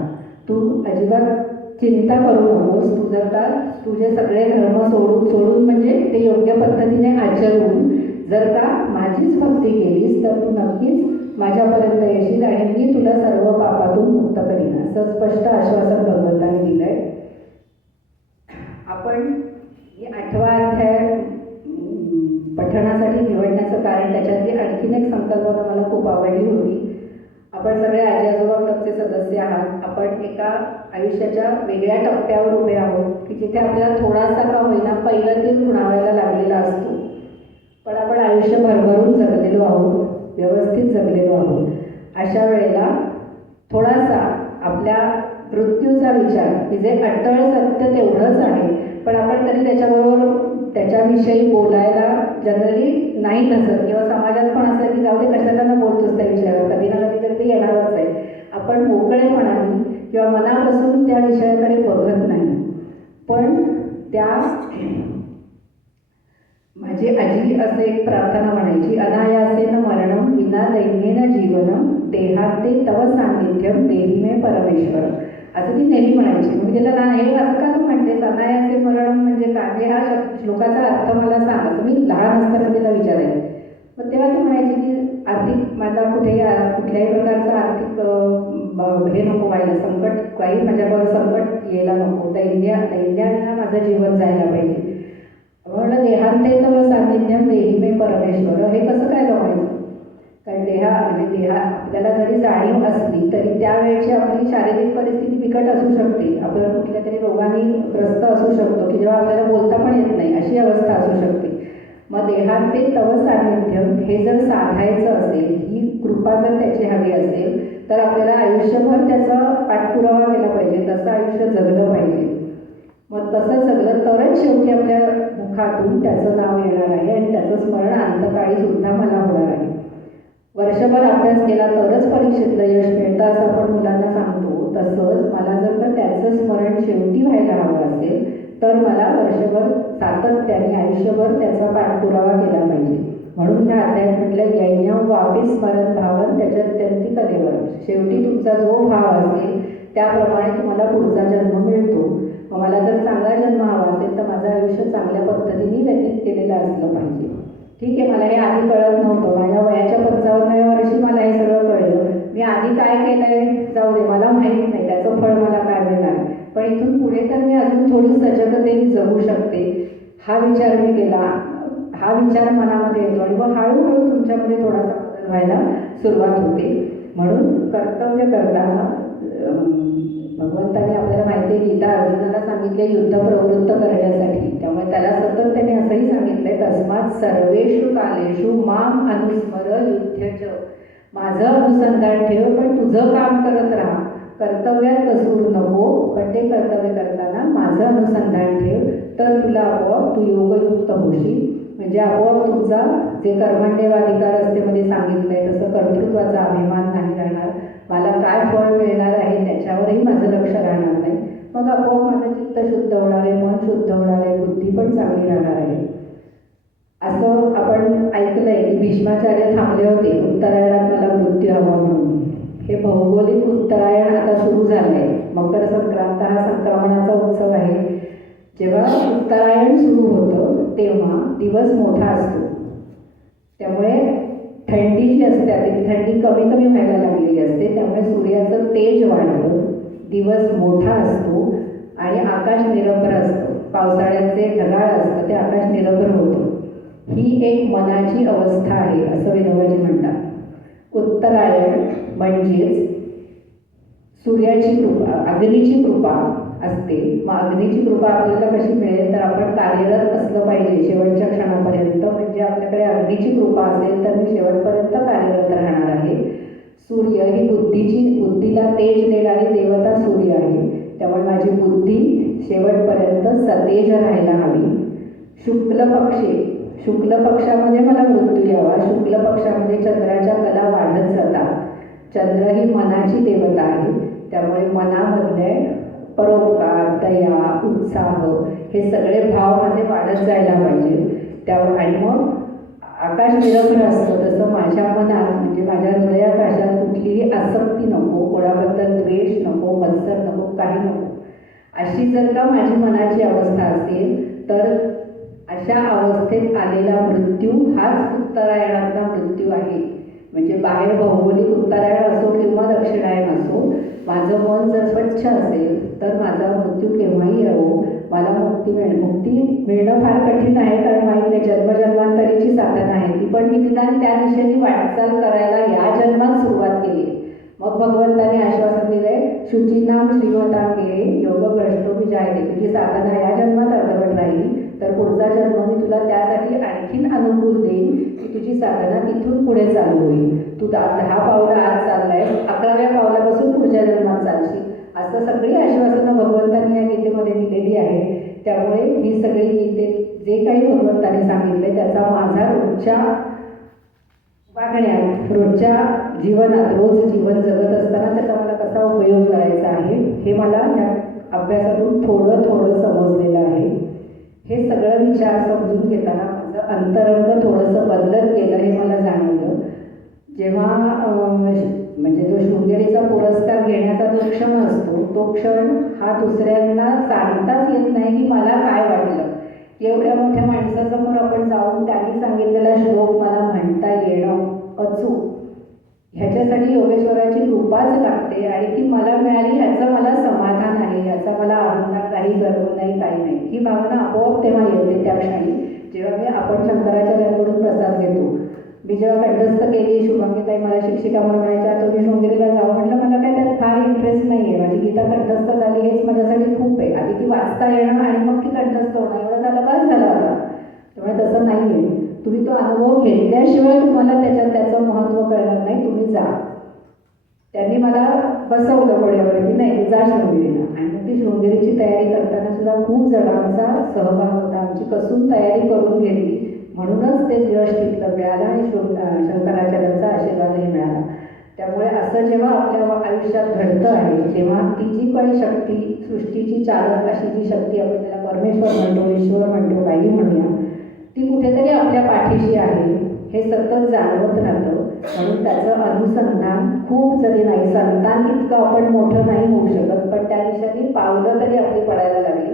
तू अजिबात चिंता करू नकोस. तू जर का तुझे सगळे धर्म सोडून म्हणजे ते योग्य पद्धतीने आचरून जर का माझीच भक्ती केलीस तर तू नक्कीच माझ्यापर्यंत येशील आणि मी तुला सर्व पापातून मुक्त करीन, असं स्पष्ट आश्वासन भगवंताने दिलंय. आपण 8वा अध्याय पठणासाठी निवडण्याचं कारण त्याच्यातली आणखीन एक संकल्पना मला खूप आवडली होती. आपण सगळे आजी आजोबा क्लबचे सदस्य आहात. आपण एका आयुष्याच्या वेगळ्या टप्प्यावर उभे आहोत की जिथे आपल्याला थोडासा का होईना पहिलं तीर खुणावायला लागलेला असतो. पण आपण आयुष्य भरभरून जगलेलो आहोत, व्यवस्थित जगलेलो आहोत. अशा वेळेला थोडासा आपल्या मृत्यूचा विचार की जे अटळ सत्य तेवढंच आहे, पण आपण कधी त्याच्याविषयी बोलायला जनरली नाही धसत किंवा समाजात पण असं की जाऊ दे कशाला ना बोलतोस त्या विषयावर, कधी ना कधी तरी ते येणारच आहे. आपण मोकळेपणाने किंवा मनापासून त्या विषयाकडे बघत नाही. पण माझी आजी असं एक प्रार्थना म्हणायची, अनायासेन मरणम विना दैन्येन जीवनम देहाते तव सान्निध्यम देही मे परमेश्वर, असं ती नेहमी म्हणायची. मग तिला ना हे असं का तू म्हणतेस, अनायासे मरणम म्हणजे काय, हा श्लोकाचा अर्थ मला सांग, असं मी लहान असताना तिला विचारायचे. मग तेव्हा ती म्हणायची की आर्थिक मला कुठल्याही प्रकारचं आर्थिक हे नको व्हायला, संकट काही माझ्यावर संकट यायला नको, दैन्यानं माझं जीवन जायला पाहिजे. म्हणलं देहांते तव सान्निध्यम देही मे परमेश्वर, हे कसं काय जमायचं? कारण देहा आपल्याला जरी जाणीव असली तरी त्यावेळेची आपली शारीरिक परिस्थिती बिकट असू शकते. आपण कुठल्या तरी रोगाने ग्रस्त असू शकतो की जेव्हा आपल्याला बोलता पण येत नाही, अशी अवस्था असू शकते. मग देहांते तव सान्निध्यम हे जर साधायचं असेल, ही कृपा जर त्याची हवी असेल, तर आपल्याला आयुष्यभर त्याचा पाठपुरावा केला पाहिजे, तसं आयुष्य जगलं पाहिजे. मग तसं जगलं तरच शेवटी आपल्या मुखातून त्याचं नाव येणार आहे आणि त्याचं स्मरण अंतकाळी सुद्धा मला होणार आहे. वर्षभर अभ्यास केला तरच परीक्षेतलं यश मिळतं असं आपण मुलांना सांगतो, तसंच मला जर का त्याचं स्मरण शेवटी व्हायला हवं असेल तर मला वर्षभर सातत्याने आयुष्यभर त्याचा पाठपुरावा केला पाहिजे. म्हणून ह्या अध्यायात म्हटलं यज्ञम वापी स्मरण भावन त्याच्यात्यंती कलेवर, शेवटी तुमचा जो भाव असेल त्याप्रमाणे तुम्हाला पुढचा जन्म मिळतो. मग मला जर चांगला जन्म हवा असेल तर माझं आयुष्य चांगल्या पद्धतीने व्यतीत केलेलं असलं पाहिजे. ठीक आहे, मला हे आधी कळत नव्हतं, माझ्या वयाच्या 55व्या वर्षी मला हे सगळं कळलं. मी आधी काय केलंय जाऊ दे, मला माहीत नाही त्याचं फळ मला काय मिळणार, पण इथून पुढे तर मी अजून थोडी सजगतेने जगू शकते, हा विचार मी केला. हा विचार मनामध्ये येतो आणि मग हळूहळू तुमच्यामध्ये थोडासा बदल व्हायला सुरुवात होते. म्हणून कर्तव्य करताना भगवंताने आपल्याला माहिती आहे, गीता अर्जुनाला सांगितले युद्ध प्रवृत्त करण्यासाठी, त्यामुळे त्याला सतत त्याने असंही सांगितलंय, तस्मात सर्वेषु कालेषु माम अनुस्मर युध्यच, माझं अनुसंधान ठेव पण तुझं काम करत राहा, कर्तव्यात कसूर नको, पण ते कर्तव्य करताना माझं अनुसंधान ठेव, तर तुला आपोआप तू योगयुक्त होशील. म्हणजे आपोआप तुमचा जे कर्मण्येवाधिकार असतेमध्ये सांगितलंय तसं कर्तृत्वाचा अभिमान नाही राहणार, मला काय फळ मिळणार आहे त्याच्यावरही माझं लक्ष राहणार नाही. मग आपोआप माझं चित्त शुद्ध होणार आहे, मन शुद्ध होणार आहे, बुद्धी पण चांगली राहणार आहे. असं आपण ऐकलंय की भीष्माचार्य थांबले होते, उत्तरायणात मला मृत्यू हवा म्हणून. हे भौगोलिक उत्तरायण आता सुरू झालंय. मकर संक्रांत हा संक्रमणाचा उत्सव आहे. जेव्हा उत्तरायण सुरू होतं तेव्हा दिवस मोठा असतो, त्यामुळे थंडी जी असते ती थंडी कमी कमी व्हायला लागलेली असते, त्यामुळे सूर्याचं तेज वाढतं, दिवस मोठा असतो आणि आकाश निरभ्र असतं. पावसाळ्याचे ढगाळ असतं ते आकाश निरभ्र होतं. ही एक मनाची अवस्था आहे असं विनोबाजी म्हणतात. उत्तरायण म्हणजेच सूर्याची कृपा, अग्नीची कृपा असते. मग अग्नीची कृपा आपल्याला कशी मिळेल, तर आपण कार्यरत असलं पाहिजे शेवटच्या क्षणापर्यंत. म्हणजे आपल्याकडे अग्नीची कृपा असेल तर मी शेवटपर्यंत कार्यरत राहणार आहे. सूर्य ही बुद्धीला तेज देणारी देवता सूर्य आहे, त्यामुळे माझी बुद्धी शेवटपर्यंत सतेज राहायला हवी. शुक्ल पक्षामध्ये मला मृत्यू यावा. शुक्ल पक्षामध्ये चंद्राच्या कला वाढत जातात. चंद्र ही मनाची देवता आहे, त्यामुळे मनामधले परोपकार, दया, उत्साह हे सगळे भाव माझे वाढत जायला पाहिजे. आणि मग आकाश निरभ्र असतं तसं माझ्या मनात म्हणजे माझ्या हृदयाकाशात कुठलीही आसक्ती नको, कोणाबद्दल द्वेष नको, मत्सर नको, काही नको. अशी जर का माझी मनाची अवस्था असेल तर अशा अवस्थेत आलेला मृत्यू हाच उत्तरायणातला मृत्यू आहे. म्हणजे बाहेर भौगोलिक उत्तरायण असो किंवा दक्षिणायन असो, माझं मन जर स्वच्छ असेल तर माझा मृत्यू केव्हाही येवो मला मुक्ती मिळणं फार कठीण आहे, कारण माहीत नाही जन्मजन्मांतरीची साधना आहे ती, पण मी निदान त्या दिशेने वाटचाल करायला या जन्मात सुरुवात केली. मग भगवंताने आश्वासन दिलंय, शुचीनाम श्रीमताम गे योग भ्रष्टोपी जायते. तुझी साधना या जन्मात अर्धवट राहिली तर पुढचा जन्म मी तुला त्यासाठी आणखीन अनुकूल देईन की तुझी साधना तिथून पुढे चालू होईल. तू 10 पावलं आज चाललाय, 11व्या पावलापासून पुढच्या जन्मात चालशील. असं सगळी आश्वासनं भगवंतांनी या गीतेमध्ये दिलेली आहे. त्यामुळे ही सगळी गीते जे काही भगवंतांनी सांगितले त्याचा माझा रोजच्या वागण्यात, रोजच्या जीवनात, रोज जीवन जगत असताना त्याचा मला कसा उपयोग करायचा आहे हे मला या अभ्यासातून थोडं थोडं समजलेलं आहे. हे सगळं विचार समजून घेताना माझं अंतरंग थोडंसं बदलत गेलं हे मला जाणवलं. जेव्हा म्हणजे जो शृंगेरीचा पुरस्कार घेण्याचा जो क्षण असतो तो क्षण हा दुसऱ्यांना सांगताच येत नाही की मला काय वाटलं. एवढ्या मोठ्या माणसासमोर आपण जाऊन त्यांनी सांगितलेला श्लोक मला म्हणता येणं अचूक, ह्याच्यासाठी योगेश्वराची कृपाच लागते आणि ती मला मिळाली ह्याचं मला समाधान आहे, याचा मला आनंद नाही, गर्व नाही, काही नाही. ही भावना आपोआप तेव्हा येते त्या क्षणी जेव्हा आपण शंकराचार्यांकडून प्रसाद घेतो. मी जेव्हा कंठस्थ केली, शुभांगीताई मला शिक्षिका म्हणून म्हणायच्या तो मी शृंगेरीला जावं, म्हटलं मला काय त्यात फार इंटरेस्ट नाही आहे. माझी गीता कंठस्थ झाली हेच माझ्यासाठी खूप आहे. आधी ती वाचता येणं आणि मग ती कंठस्थ होणं एवढं झालं, बस झालं आता. त्यामुळे तसं नाही आहे. तुम्ही तो अनुभव घेतल्याशिवाय तुम्हाला त्याचं महत्त्व कळणार नाही. तुम्ही जा. त्यांनी मला बसवलं घोड्यावर की नाही तू जा शृंगेरीला. आणि मग ती शृंगेरीची तयारी करताना सुद्धा खूप जणांचा सहभाग होता. आमची कसून तयारी करून घेतली, म्हणूनच ते यश तिथलं मिळालं आणि शंकराचार्यांचा आशीर्वादही मिळाला. त्यामुळे असं जेव्हा आपल्या आयुष्यात घडतं आहे तेव्हा ती जी काही शक्ती, सृष्टीची चालक अशी जी शक्ती आपण त्याला परमेश्वर म्हणतो, ईश्वर म्हणतो, काही म्हणूया, ती कुठेतरी आपल्या पाठीशी आहे हे सतत जाणवत राहतं. म्हणून त्याचं अनुसंधान खूप जरी नाही, संतान इतकं आपण मोठं नाही होऊ शकत, पण त्या दिशेने पावलं तरी आपली पडायला लागली.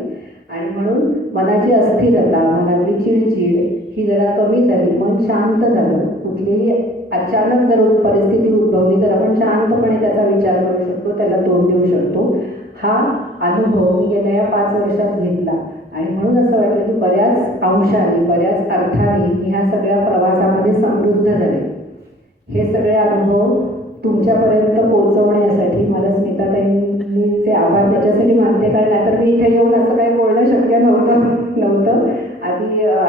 आणि म्हणून मनाची अस्थिरता, मनातली चिडचिड ही जरा कमी झाली, मन शांत झालं. कुठलीही अचानक जर परिस्थिती उद्भवली तर आपण शांतपणे त्याचा विचार करू शकतो, त्याला तोंड देऊ शकतो. हा अनुभव मी गेल्या या 5 वर्षात घेतला आणि म्हणून असं वाटलं की बऱ्याच अंशाने, बऱ्याच अर्थाने मी ह्या सगळ्या प्रवासामध्ये समृद्ध झाले. हे सगळे अनुभव तुमच्यापर्यंत पोहोचवण्यासाठी मला स्मिताताईंचे आभार त्याच्यासाठी मानते, कारण नाहीतर मी इथे येऊन असं काही बोलणं शक्य नव्हतं.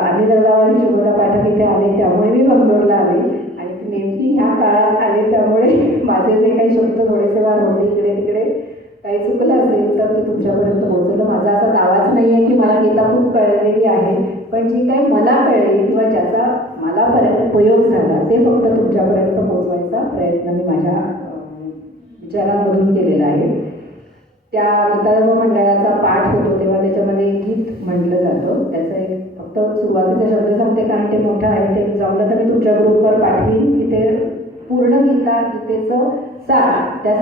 आधी दरगाव आणि शुभदा पाठक इथे आले त्यामुळे मी बंगलोरला आले आणि नेमकी ह्या काळात आले त्यामुळे माझे जे काही शब्द थोडेसे वार होते इकडे तिकडे काही चुकलं असेल तर ते तुमच्यापर्यंत पोहोचवलं. माझा असा दावाच नाही आहे की मला गीता खूप कळलेली आहे, पण जी काही मला कळली किंवा ज्याचा मला उपयोग झाला ते फक्त तुमच्यापर्यंत पोहोचवायचा प्रयत्न मी माझ्या विचारांमधून केलेला आहे. त्या गीताधर्म मंडळाचा पाठ होतो तेव्हा त्याच्यामध्ये एक गीत म्हटलं जातं. त्याचं एक फक्त सुरुवातीचे शब्द सांगते कारण ते मोठं आहे. ते जमलं तर मी तुमच्या ग्रुपवर पाठवीन की ते पूर्ण गीतेचं सार त्या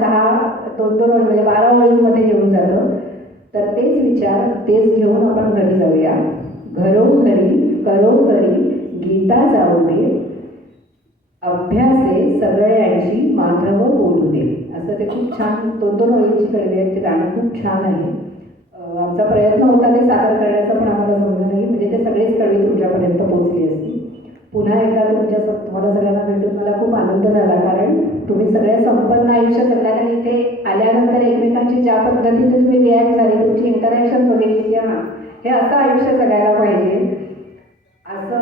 2 ओळी म्हणजे 12 ओळींमध्ये येऊन जातं. तर तेच विचार तेच घेऊन आपण घरी जाऊया. घरोघरी करोघरी गीता जाऊ दे, अभ्यासे सगळ्यांची माधव बोलू दे. असं ते खूप छान 2 ओळींची कळली आहे. ते गाणं खूप छान आहे. आमचा प्रयत्न होता ते सादर करण्याचा, पण आम्हाला जमलं नाही. म्हणजे ते सगळेच कळवी तुमच्यापर्यंत पोहोचली असती. पुन्हा एकदा तुम्हाला सगळ्यांना भेटून मला खूप आनंद झाला, कारण तुम्ही सगळे संपन्न आयुष्य जगलात आणि इथे आल्यानंतर एकमेकांची ज्या पद्धतीने तुम्ही रिॲक्ट झाली, तुमची इंटरॅक्शन बघितली की हां हे असं आयुष्य जगायला पाहिजे असं.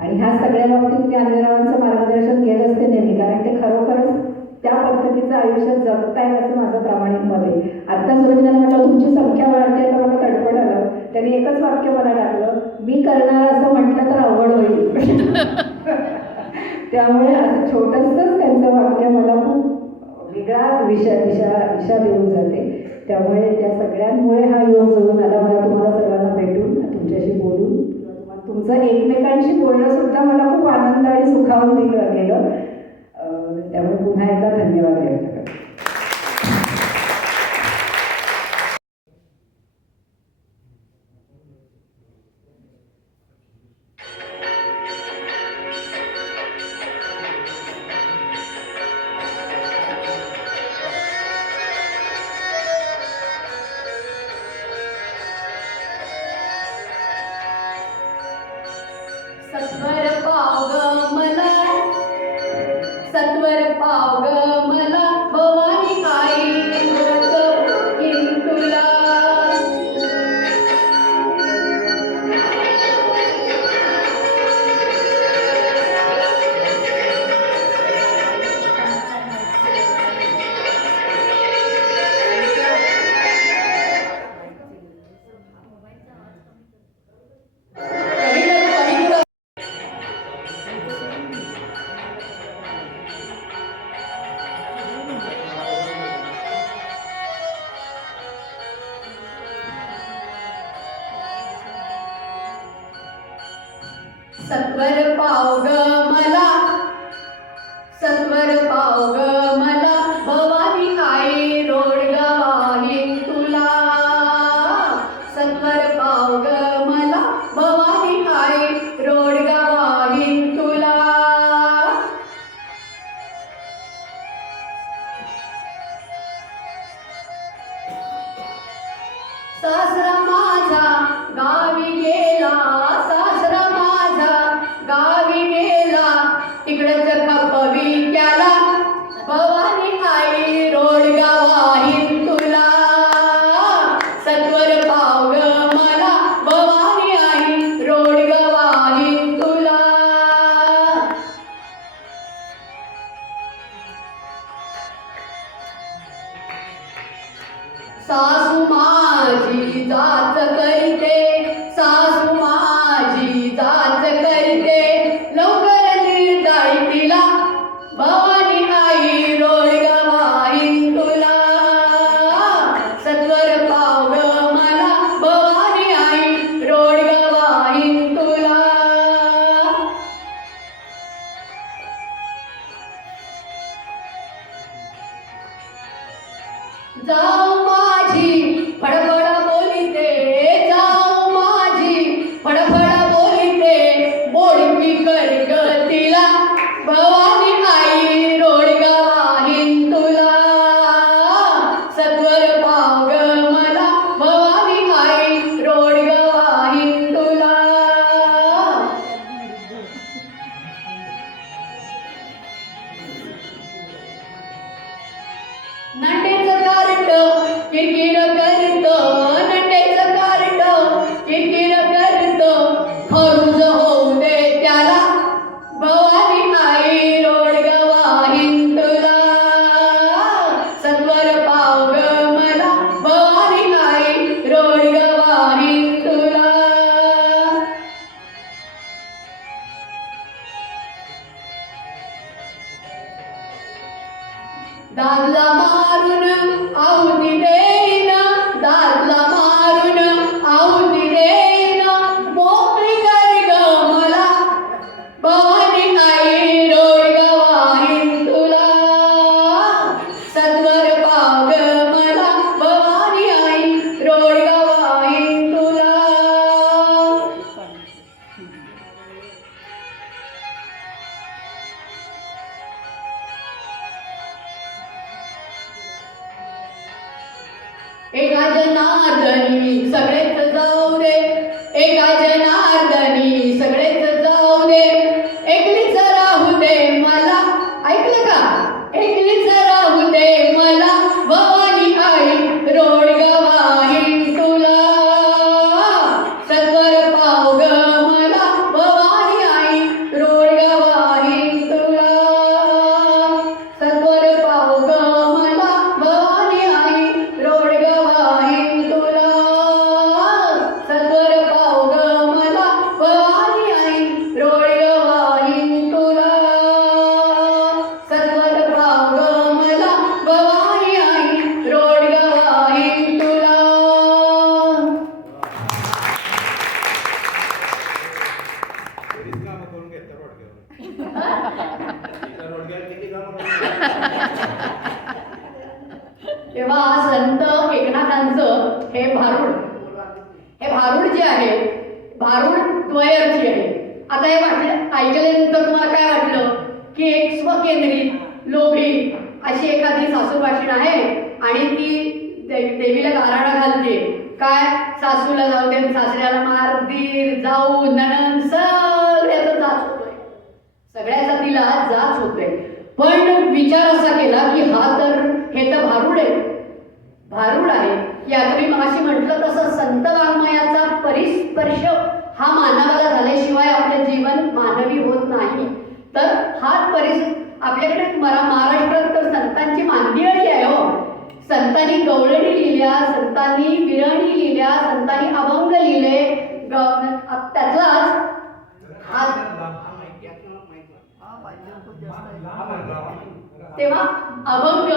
आणि ह्या सगळ्या बाबतीत मी अनिरावांचं मार्गदर्शन घेत असते नेहमी, कारण ते खरोखरच त्या पद्धतीचं आयुष्य जगतायत असं माझं प्रामाणिक मत आहे. आत्ता सुरभिताला म्हटलं तुमची संख्या वाढते तर मला तडफड आलं. त्यांनी एकच वाक्य मला टाकलं, मी करणार असं म्हटलं तर अवघड होईल. त्यामुळे असं छोटंसंच त्यांचं वाक्य मला खूप वेगळा दिशा देऊन जाते. त्यामुळे त्या सगळ्यांमुळे हा योग जवळून आला. मला तुम्हाला सगळ्यांना भेटून तुमच्याशी बोलून तुमचं एकमेकांशी बोलणं सुद्धा मला खूप आनंद आणि सुखावून दिलं गेलं. त्यामुळे पुन्हा एकदा धन्यवाद व्यक्त करते. सत्वर पाव ग मला भवानी आई व्रत तुला. सत्वर पाव ग मला, सत्वर पाव ग मला भवानी आई रोडगा वाहीन तुला. सत्वर पाव ग मला भवानी आई रोडगा वाहीन तुला. सासरा माझा गावी गेला, सासरा माझा गावी गेला, तिकडच खपवी त्याला भवानी आई रोडगा वाहीन तुला. सत्वर पाव ग मला भवानी आई रोडगा वाहीन तुला. सासू माझी जाच करते, सासू माझी जाच करते, लवकर निर्दय तिला भवानी आई रोडगा वाहीन तुला. सत्वर पाव ग मला भवानी आई रोडगा वाहीन तुला. जाऊ माझी फडफड बोलिते, जाऊ माझी फडफड बोलिते, बोडकी कर ग तिला भवानी आई रोडगा वाहीन तुला. सत्वर पाव ग मला भवानी आई रोडगा वाहीन तुला. नंडेचं कार्ट किरकिर करत, नंडेचं कार्ट किरकिर करत, खरूज होऊ दे त्याला भवानी आई रोडगा वाहीन तुला. सत्वर पाव ग मला भवानी आई रोडगा वाहीन तुला. दादला मारून आहुती देईन, दादला मारून आहुती देईन, मोकळी कर ग मला भवानी आई रोडगा वाहीन तुला. सत्वर पाव ग मला भवानी आई रोडगा वाहीन तुला. एका जनार्दनी सगळेच जाऊ दे, एका जनार्दनी सगळेच जाऊ दे, एकलीच राहू दे मला. ऐकलं का? एकलीच राहू दे मला भवानी आई रोडगा वाहीन तुला. सत्वर पाव ग मला भवानी आई रोडगा वाहीन तुला. सत्वर पाव ग मला भवानी आई रोडगा वाहीन तुला. सत्वर पाव ग मला भवानी आई रोडगा वाहीन तुला. सत्वर पाव ग मला भवानी आई रोडगा वाहीन तुला. बरीच कामं करून घेतलं रोडग्यावर. एका रोडग्यावर किती कामं करून तेव्हा संत एकनाथांचं हे भारूड, हे भारूड जे आहे भारूड द्वयरची आहे. आता हे वाटलं ऐकल्यानंतर तुम्हाला काय वाटलं की एक स्वकेंद्रित लोभी अशी एखादी सासूबाशीण आहे आणि ती देवीला गाराणा घालते. काय सासूला जाऊ दे, सासऱ्याला मार, दीर जाऊ नणंद सगळ्याचा जाच होतोय, सगळ्याचा तिला जाच होतोय. पण विचार असा केला की हे तर भारूड आहे, भारूड आहे. की आता मी मगाशी म्हटलं तसं संत वाङ्मयाचा परिस्पर्श हा मानवाला झाल्याशिवाय आपलं जीवन मानवी होत नाही. तर हा आपल्याकडे महाराष्ट्रात तर संतांची मांदियाळी आहे हो. संतांनी गवळणी लिहिल्या, संतांनी विरहणी लिहिल्या, संतांनी अभंग लिहिले. त्यातलाच तेव्हा अभंग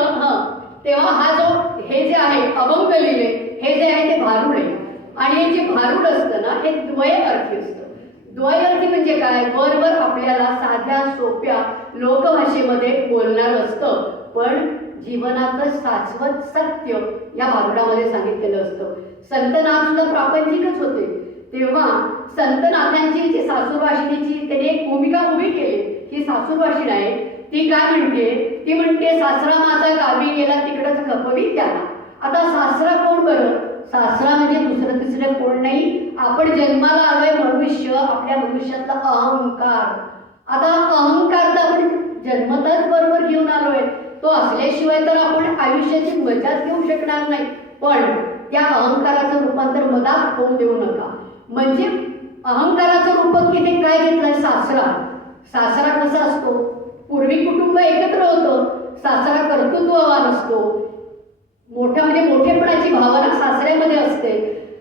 तेव्हा हा जो हे जे आहे अभंग लिहिले हे जे आहे ते भारूड आहे. आणि हे जे भारूड असतं ना हे द्वयअर्थी असतं. द्वयअर्थी म्हणजे काय, वरवर आपल्याला साध्या सोप्या लोकभाषेमध्ये बोलणार असतं, पण जीवनाचं शाश्वत सत्य या भारुडामध्ये सांगितलेलं असतं. संतनाथ सुद्धा प्रापंचिकच होते. तेव्हा संतनाथांची जी सासूरवाशिनीची त्याने एक भूमिका उभी केली. ही सासूरवाशिनी आहे, ती काय म्हणते, ती म्हणते सासरा माझा गावी गेला तिकडच खपवी त्याला. आता सासरा कोण बरं, सासरा म्हणजे दुसरं तिसरं कोण नाही, आपण जन्माला आलोय मनुष्य, आपल्या मनुष्यातला अहंकार. आता अहंकार तर आपण जन्मताच बरोबर घेऊन आलोय, तो असल्याशिवाय तर आपण आयुष्याची मजाच घेऊ शकणार नाही. पण त्या अहंकाराचं रूपांतर मधात होऊ देऊ नका. म्हणजे अहंकाराचं रूपक इथे काय घेतलंय, सासरा. सासरा कसा असतो, पूर्वी कुटुंब एकत्र होतं, सासरा कर्तृत्ववान असतो, मोठा म्हणजे मोठेपणाची भावना सासऱ्यामध्ये असते.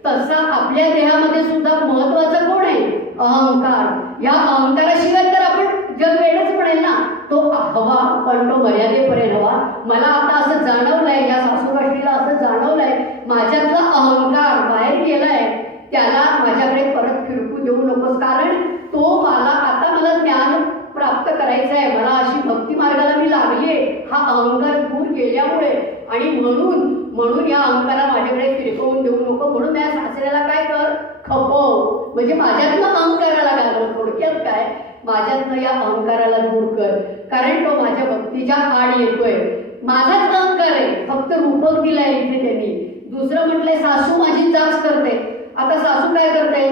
तसा आपल्या देहामध्ये सुद्धा महत्वाचा कोण आहे, अहंकार. या अहंकाराशिवाय तर आपण जग वेडच पडेल ना. तो हवा, पण तो मर्यादेपर्यंत हवा. मला आता असं जाणवलंय, या सासूबाईला असं जाणवलंय, माझ्यातला अहंकार बाहेर गेलाय, त्याला माझ्याकडे परत फिरकू देऊ नकोस. कारण तो मला ज्ञान प्राप्त करायचं आहे, मला अशी भक्ती मार्गाला मी लागली आहे, हा अहंकार दूर गेल्यामुळे. आणि म्हणून या अहंकाराला माझ्याकडे फिरकवून देऊ नको. म्हणून या सासऱ्याला काय कर, खपव. म्हणजे माझ्यातनं अहंकाराला घालव. थोडक्यात काय, माझ्यातनं या अहंकाराला दूर कर, कारण तो माझ्या भक्तीच्या आड येतोय. माझाच अहंकार आहे, फक्त रूपक दिलाय इथे त्यांनी. दुसरं म्हटलंय सासू माझी जाच करते. आता सासू काय करते,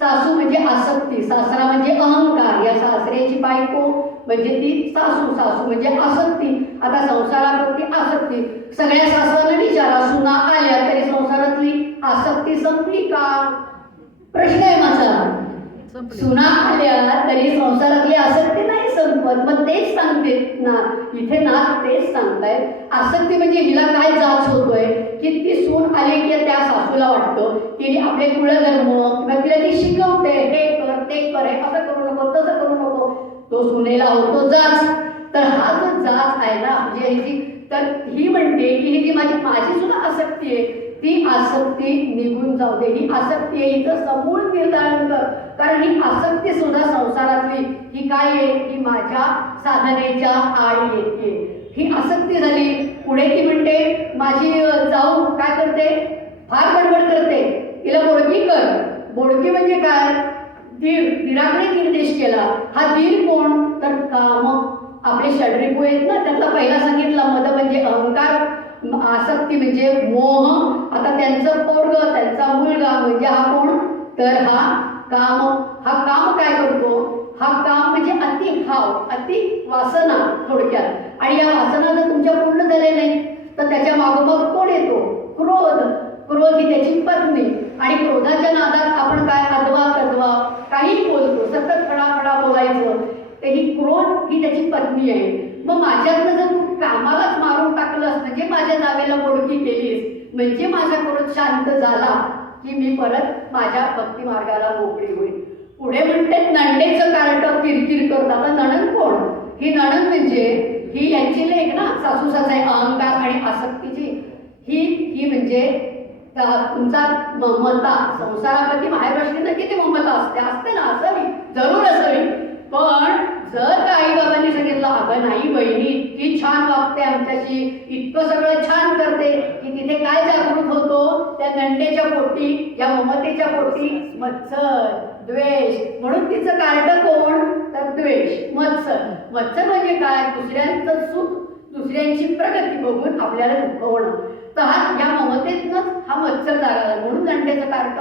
सासू म्हणजे आसक्ती, सासरा म्हणजे अहंकार. या सासऱ्याची बायको म्हणजे ती सासू, सासू म्हणजे आसक्ती. आता संसाराप्रती आसक्ती. सगळ्या सासवांना विचारा, सुना आल्या तरी संसारातली आसक्ती संपली का, प्रश्न आहे माझा. सुना आल्या तरी संसारातली आसक्ती नाही संपत. मग तेच सांगते ना इथे, ना तेच सांगतायत. आसक्ती म्हणजे हिला काय जाच होतोय, की ती सून आली की त्या सासूला वाटतं तिने आपले कुळधर्म किंवा तिला ती शिकवते, हे कर ते कर, हे असं करू नको तसं करू नको. तो सुनेला होतो जाच. तर हा जो जाच आहे ना, म्हणजे तर ही म्हणते की ही जी माझी सुद्धा आसक्ती आहे, ती आसक्ती निघून जाऊ दे. ही आसक्ती आहे हिचं समूळ निर्धारण कर. कारण ही आसक्ती सुद्धा संसारातली ही काय आहे, ही माझ्या साधनेच्या आड येते. ही आसक्ती झाली. पुढे ती म्हणते माझी जाऊ काय करते, फार गडबड करते, तिला बोडकी कर. बोडकी म्हणजे काय, दीराकडे निर्देश केला. हा दीर कोण, तर काम. आपले षड्रिपू आहेत ना, त्यातला पहिला सांगितला मद म्हणजे अहंकार, आसक्ती म्हणजे मोह. आता त्यांचं पोरग, त्यांचा मुलगा म्हणजे हा कोण, तर हा काम. हा काम काय करतो, हा काम म्हणजे अति भाव, अति वासना थोडक्यात. आणि या वासना जर तुमच्या पूर्ण झाल्या नाही तर त्याच्या मागोमाग कोण येतो, क्रोध. क्रोध ही त्याची पत्नी. आणि क्रोधाच्या नादात आपण काय अदवा तद्वा काही बोलतो, सतत फडाफडा बोलायचं. तर ही क्रोध ही त्याची पत्नी आहे. मग माझ्यातनं जर तू कामालाच मारून टाकलंस, म्हणजे माझ्या जावेला बोडकी केलीस, म्हणजे माझा क्रोध शांत झाला की मी परत माझ्या भक्ती मार्गाला मोकळी होईल. पुढे म्हणते नंडेचं कार्ट किरकिर करत. आता नणंद कोण, ही नणंद म्हणजे ही यांची लेख ना, सासू सासरे अहंकार आणि आसक्तीची. ही म्हणजे तुमचा ममता. संसाराप्रती माहेरवाशिनींना किती ममता असते ना, असावी, जरूर असावी. पण जर का आई बाबांनी सांगितलं अगं नाही बहिणी इतकी छान वागते आमच्याशी, इतकं सगळं छान करते, की तिथे काय जागृत होतो, त्या नंडेच्या पोटी, या ममतेच्या पोटी मत्सर, द्वेष. म्हणून तिचं कार्ट कोण, तर द्वेष, मत्सर. मत्सर म्हणजे काय, दुसऱ्यांचं सुख, दुसऱ्यांची प्रगती बघून आपल्याला दुखवणं. तर या ममतेतनंच हा मत्सर जागा. म्हणून नंडेचं कार्ट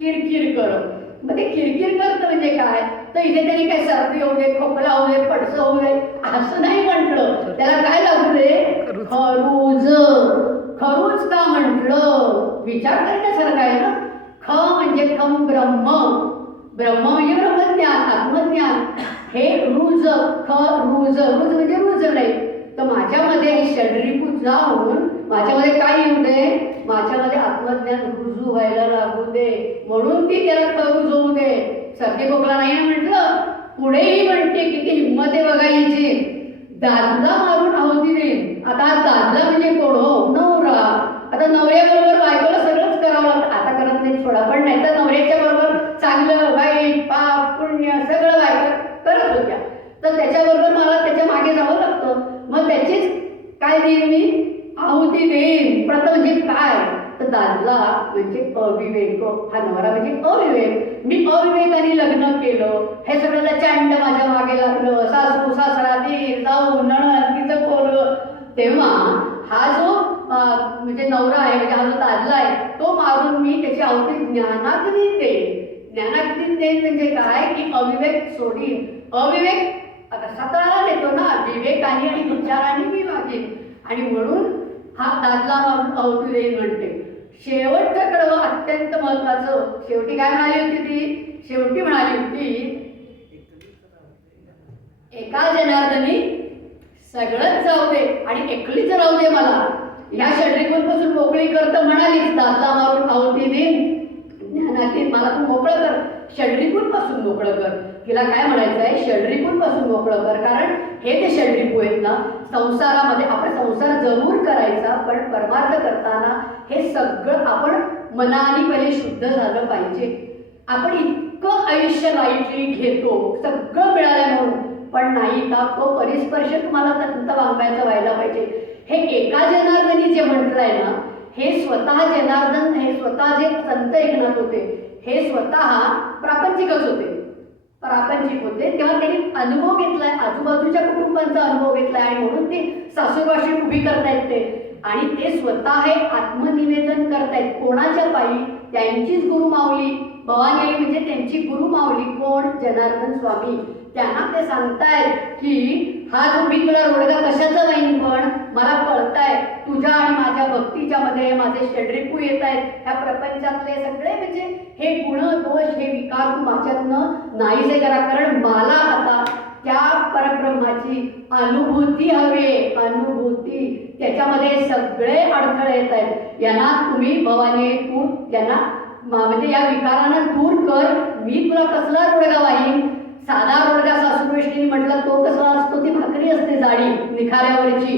किरकिर करत. मग ते किरकिर करत म्हणजे काय, तर इथे त्यांनी काय सर्दी होऊ दे, खोकला होऊ दे, पडसं होऊ दे असं नाही म्हटलं. त्याला काय लागू दे? खरूज. खरूज का म्हटलं? विचार करण्यासारखं आहे ना. ख म्हणजे खम ब्रह्म. ब्रह्म म्हणजे ब्रह्मज्ञान, आत्मज्ञान. हे रुज, ख रुज. रुज म्हणजे रुजणे. तर माझ्यामध्ये हे षड्रिपू जाऊन माझ्यामध्ये काय येऊ दे? माझ्यामध्ये आत्मज्ञान रुजू व्हायला लागू दे. म्हणून ती त्याला खरूज होऊ दे. सर्दी खोकला नाही ना म्हटलं. पुढेही म्हणते किती हिंमत आहे बघा हिची. दादला मारून आहुती देईन. आता हा दादला म्हणजे कोण हो? नवरा. आता नवऱ्याबरोबर बायकोला सगळंच करावं लागतं. आता करत नाही थोडा, पण नाही तर नवऱ्याच्या बरोबर चांगलं वाईट पाप पुण्य सगळं बायका करत होत्या. तर त्याच्याबरोबर मला त्याच्या मागे जावं लागतं. मग त्याचीच काय देईन मी? आहुती देईन. प्रथम म्हणजे काय? तर दादला म्हणजे अविवेक. हा नवरा म्हणजे अविवेक. मी अविवेकाने लग्न केलं. हे सगळ्याला चांड माझ्या मागे लागलं. सासू सासरा दीर जाऊ नणंद तिचं पोरं. तेव्हा हा जो म्हणजे नवरा आहे, म्हणजे हा जो दादला आहे, तो मारून मी त्याची आहुती ज्ञानाग्नीत देईन. ज्ञानाग्नीत देईन म्हणजे काय? की अविवेक सोडीन. अविवेक आता सतळाला देतो ना, विवेकाने आणि विचाराने मी वागेन. आणि म्हणून हा दादला मारून आहुती देईन म्हणते. शेवटचं कडवं अत्यंत महत्वाचं. शेवटी काय म्हणाली होती ती? शेवटी म्हणाली होती, एका जनार्दनी सगळंच जाऊ दे आणि एकलीच राहू दे मला. ह्या षड्रिपूंपासून मोकळी करतं म्हणालीच. दादला मारून आहुती देईन ज्ञानातील मला तू मोकळं कर. षड्रिपूंपासून मोकळं कर. तिला काय म्हणायचं आहे? षड्रिपूंपासून मोकळं कर. कारण हे जे षड्रिपू आहेत ना, संसारामध्ये आपण संसार जरूर करायचा, पण परमार्थ करताना हे सगळं आपण मनाने पहिले शुद्ध झालं पाहिजे. आपण इतकं आयुष्य लाईटली घेतो, सगळं मिळालं म्हणून, पण नाही का तो परिस्पर्श तुम्हाला संत वाङ्मयाचा व्हायला पाहिजे. हे एका जनार्दनी जे म्हटलंय ना, हे स्वतः जनार्दन, हे स्वतः जे संत एकनाथ होते, हे स्वतः प्रापंचिकच होते. प्रापंचिक होते. तेव्हा त्यांनी अनुभव घेतलाय, आजूबाजूच्या कुटुंबांचा अनुभव घेतलाय आणि म्हणून ते सासूरवाशी उभी करतायत ते. आणि ते स्वतः हे आत्मनिवेदन करतायत. कोणाच्या पायी? त्यांचीच गुरुमाऊली भवानी आई म्हणजे त्यांची गुरुमाऊली कोण? जनार्दन स्वामी. त्यांना ते सांगतायत की हा जो मी तुला रोडगा कशाचा वाईन, पण मला कळताय तुझ्या आणि माझ्या भक्तीच्या मध्ये माझे षड्रिपू येत आहेत. ह्या प्रपंचातले सगळे म्हणजे हे गुण दोष हे विकार तू माझ्यातनं नाहीसे करा. कारण मला आता त्या परब्रह्माची अनुभूती हवी. अनुभूती त्याच्यामध्ये सगळे अडथळे येत आहेत. यांना तुम्ही भवानी तू यांना म्हणजे या विकारांना दूर कर. मी तुला कसला रोडगा वाहीन? साधा रोडगा सासूरवैष्णीने म्हटलं तो कसला असतो? ती भाकरी असते जाडी निखाऱ्यावरची.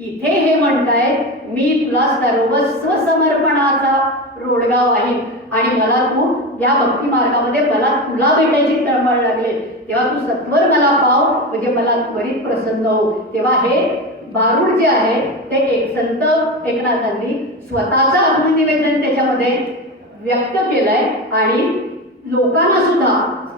इथे हे म्हणताय मी तुला सर्वस्व समर्पणाचा रोडगा वाहीन आणि मला तू या भक्ती मार्गामध्ये मला तुला भेटायची तळमळ लागले तेव्हा तू सत्वर मला पाव म्हणजे मला त्वरित प्रसन्न हो. तेव्हा हे भारूड जे आहे ते एक संत एकनाथांनी स्वतःचं आत्मनिवेदन त्याच्यामध्ये व्यक्त केलंय आणि लोकांना सुद्धा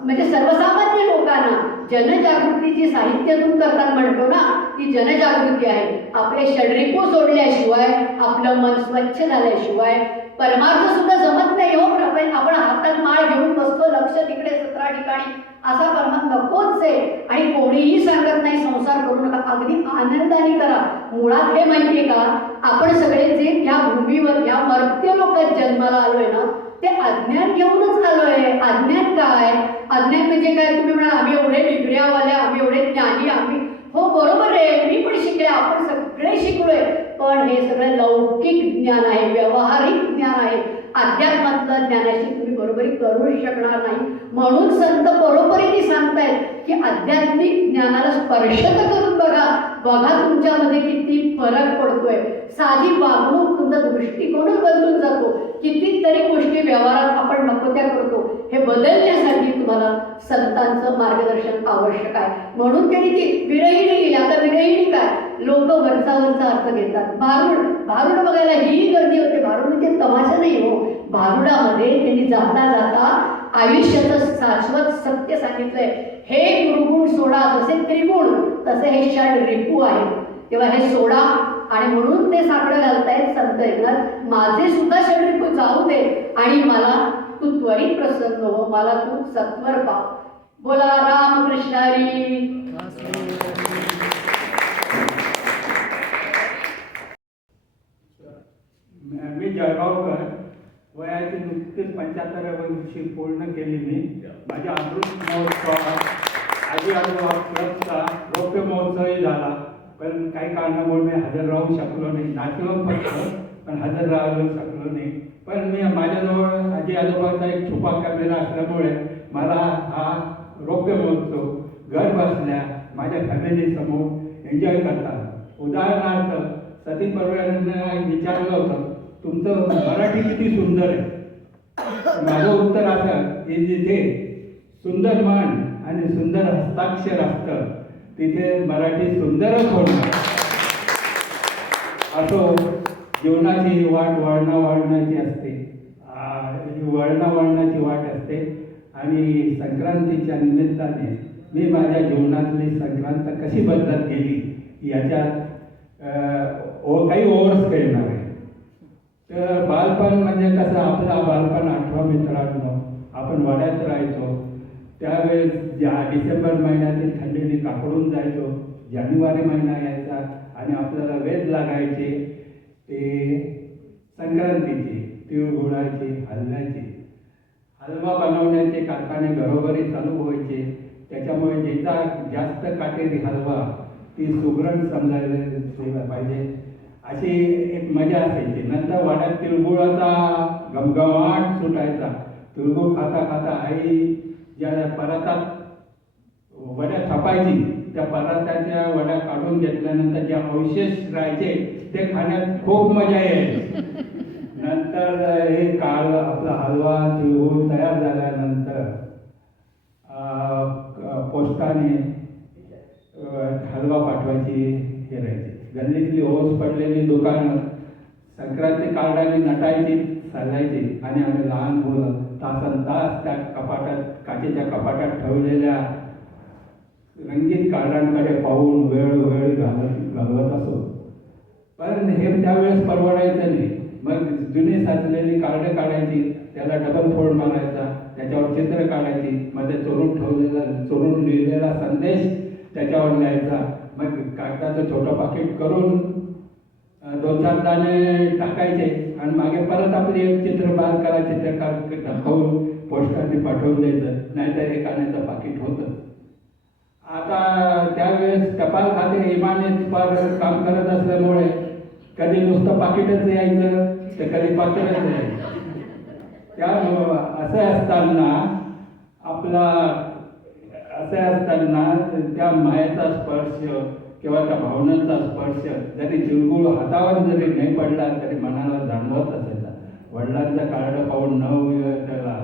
म्हणजे सर्वसामान्य लोकांना जनजागृतीची साहित्यातून करतात म्हणतो ना, ती जनजागृती आहे. आपले षड्रिपू सोडल्याशिवाय आपलं मन स्वच्छ झाल्याशिवाय परमार्थ सुद्धा जमत नाही हो. आपण हातात माळ घेऊन बसतो, लक्ष तिकडे 17 ठिकाणी, असा परमार्थ नकोच आहे. आणि कोणीही सांगत नाही संसार करू नका, अगदी आनंदाने करा. मुळात हे माहितीये का, आपण सगळे जे या भूमीवर या मर्त्य लोकात जन्माला आलोय ना, ते अज्ञान घेऊनच आलोय. अज्ञान काय? अज्ञान म्हणजे काय? तुम्ही म्हणा आम्ही एवढे डिग्र्यावाले, आम्ही एवढे ज्ञानी, आम्ही हो बरोबर आहे, मी पण शिकले, आपण सगळे शिकलोय. पण हे सगळं लौकिक ज्ञान आहे, व्यावहारिक ज्ञान आहे. अध्यात्मातलं ज्ञानाशी तुम्ही बरोबरी करू शकणार नाही. म्हणून संत बरोबरीने सांगतायत की आध्यात्मिक ज्ञानाला स्पर्श करून बघा, बघा तुमच्यामध्ये किती फरक पडतोय. साधी वागणूक तुमचा दृष्टिकोनच बदलून जातो. कितीतरी गोष्टी व्यवहारात आपण नको त्या करतो. हे बदलण्यासाठी तुम्हाला संतांचं मार्गदर्शन आवश्यक आहे. म्हणून त्यांनी ती विरहिणी लिहिली. आता विरहिणी काय? लोक वरचा अर्थ घेतात. भारूड बघायला ही गर्दी होते. भारूड म्हणजे तमाशा नाही हो. भारुडामध्ये त्यांनी जाता जाता आयुष्याचं शाश्वत सत्य सांगितलंय. हे गुरुगुण सोडा, जसे त्रिगुण तसे हे षड रिपू आहे. तेव्हा हे सोडा आणि म्हणून ते साकडं घालतायत संत एकनाथ. माझे सुद्धा षड रिपू जाऊ दे आणि मला तू त्वरित प्रसन्न हो, मला तू सत्वर पाव. बोला रामकृष्ण हरी. 75व्या वर्षी पूर्ण केली मी. माझ्या अमृत महोत्सवात आजी आजोबा क्लबचा रौप्य महोत्सवही झाला, पण काही कारणामुळे मी हजर राहू शकलो नाही. नाचलो फक्त, पण हजर राहू शकलो नाही. पण मी माझ्याजवळ आजी आजोबाचा एक छुपा कॅमेरा असल्यामुळे मला हा रौप्य महोत्सव घर बसल्या माझ्या फॅमिलीसमोर एन्जॉय करता आला. उदाहरणार्थ सती परवाने विचारलं होतं, तुमचं मराठी किती सुंदर आहे. माझं उत्तर असं की जिथे सुंदर मन आणि सुंदर हस्ताक्षर असतं तिथे मराठी सुंदरच होणार. असो, जीवनाची वाट वळणाची असते, वळणाची वाट असते. आणि संक्रांतीच्या निमित्ताने मी माझ्या जीवनातली संक्रांत कशी बदलत गेली याच्यात काही ओव्हर्स खेळणार आहे. तर बालपण म्हणजे कसं, आपलं बालपण आठवा मित्रांनो. आपण वाड्यात राहायचो त्यावेळेस डिसेंबर महिन्यातील थंडीने काकडून जायचो. जानेवारी महिना यायचा आणि आपल्याला वेध लागायचे ते संक्रांतीचे, तिळगुळाचे, हलव्याचे. हलवा बनवण्याचे कारखाने घरोघरी चालू व्हायचे. त्याच्यामुळे ज्याचा जास्त काटेरी हलवा ती सुगरण समजायला पाहिजे अशी एक मजा असायची. नंतर वाड्यात तिळगुळाचा घमघमाट सुटायचा. तिळगुळ खाता खाता आई ज्या परातात वड्या थापायची, त्या पराताच्या वड्या काढून घेतल्यानंतर जे अवशेष राहायचे ते खाण्यात खूप मजा यायची. नंतर हे काळ आपला हलवा तिळगुळ तयार झाल्यानंतर पोस्टाने हलवा पाठवायची हे राहायची. गल्लीतली ओस पडलेली दुकानं संक्रांती कार्डाने नटायची, चालायची आणि आम्ही लहान मुलं तासन तास त्या कपाटात, काचेच्या कपाटात ठेवलेल्या रंगीत कार्डांकडे पाहून वेळ घालवत असो. पण हे त्यावेळेस परवडायचं नाही. मग जुनी साचलेली कार्ड काढायची, त्याला डबल फोल्ड मारायचा, त्याच्यावर चित्र काढायची, मध्ये चोरून लिहिलेला संदेश त्याच्यावर लिहायचा. मग कागदाचं छोटं पाकिट करून 2-4 दाणे टाकायचे आणि मागे परत आपली एक चित्र बारकाला चित्रकार दाखवून पोस्टाने पाठवून द्यायचं, नाहीतर एक आण्याचं पाकिट होतं. आता त्यावेळेस टपाल खाते इमानीत काम करत असल्यामुळे कधी नुसतं पाकिटच यायचं तर कधी पात्रच यायचं. त्यामुळं असं असताना त्या मायेचा स्पर्श किंवा त्या भावनांचा स्पर्श जरी तिळगुळ हातावर जरी नाही पडला तरी मनाला जाणवत असायचा. वडिलांचा कार्ड पाहून त्याला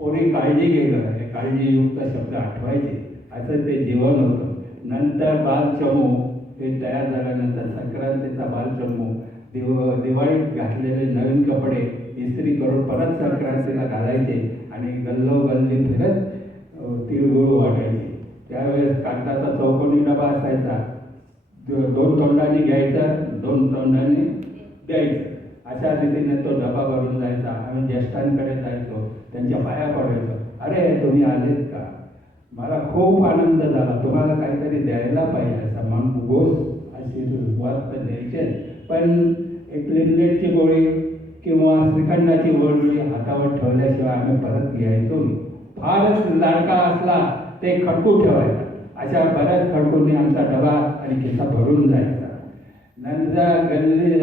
पोरी काळजी घे ग, हे काळजीयुक्त शब्द आठवायचे. असं ते जीवन होतं. नंतर बालचमू हे तयार झाल्यानंतर संक्रांतीचा बालचमू, दिवाळीत घातलेले नवीन कपडे इस्त्री करून परत संक्रांतीला घालायचे आणि गल्लोगल्ली फिरत तिळगुळ वाटायचे. त्यावेळेस कागदाचा चौकोनी डबा असायचा, 2 तोंडांनी घ्यायचा, 2 तोंडांनी द्यायचं. अशा रीतीने तो डबा भरून जायचा. आम्ही ज्येष्ठांकडे जायचो, त्यांच्या पाया पडायचो. अरे तुम्ही आलेत का, मला खूप आनंद झाला, तुम्हाला काहीतरी द्यायला पाहिजे असा मन गोस अशी सुरुवात तर द्यायचे. पण एक लिमलेटची गोळी किंवा श्रीखंडाची गोळी हातावर ठेवल्याशिवाय आम्ही परत घ्यायचो. फारच लाडका असला ते खडकू ठेवायचा. अशा बऱ्याच खडकूंनी आमचा डबा आणि खिसा भरून जायचा. नंतर गल्ली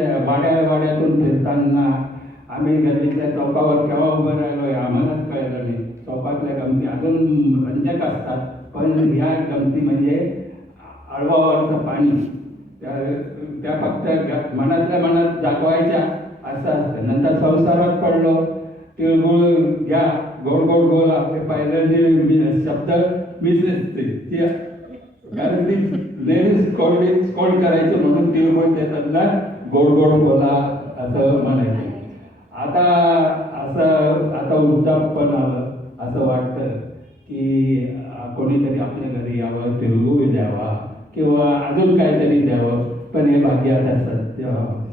वाड्यातून फिरताना आम्ही गल्लीतल्या चौकावर केव्हा उभं राहिलो आम्हालाच कळलं नाही. चौकातल्या गमती अजून रंजक असतात, पण ह्या गमती म्हणजे आळवावरचं पाणी त्या फक्त मनातल्या मनात जागवायच्या असं असतं. नंतर संसारात पडलो, तिळगुळ घ्या, गोड गोड गोल आपले पहिल्यांदा शब्द मिसळते कारण ती नेहमी स्कोल्ड करायचं म्हणून तिळगुळ देतात ना, गोड गोड बोला असं म्हणायचं. आता वृद्धापण आलं, असं वाटतं की कोणीतरी आपल्या घरी यावं, तिळगुळ द्यावा किंवा अजून काहीतरी द्यावं. पण हे भाग्य आता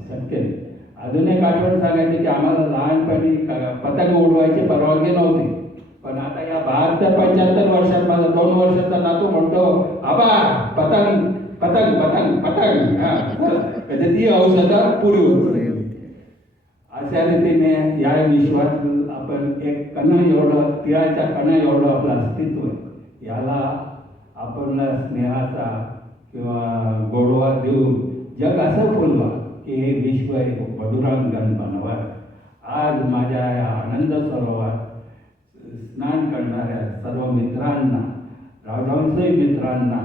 शक्य नाही. अजून एक आठवण सांगायची की आम्हाला लहानपणी पतंग उडवायची परवानगी नव्हती. पण आता या 75 वर्षात माझा 2 वर्षाचा नातू म्हणतो, आबा पतंग पतंग पतंग पतंग, म्हणजे ती औषधं पुरी होती. अशा रीतीने या विश्वात आपण एक कणा एवढं, तिळाच्या कणा एवढं आपलं अस्तित्व आहे. याला आपण स्नेहाचा किंवा गोडवा देऊन जग असं बोलवा की हे विश्व एक मधुरांगण बनवा. आज माझ्या या आनंद सरोवरात स्नान करणाऱ्या सर्व मित्रांना, राजहंसही मित्रांना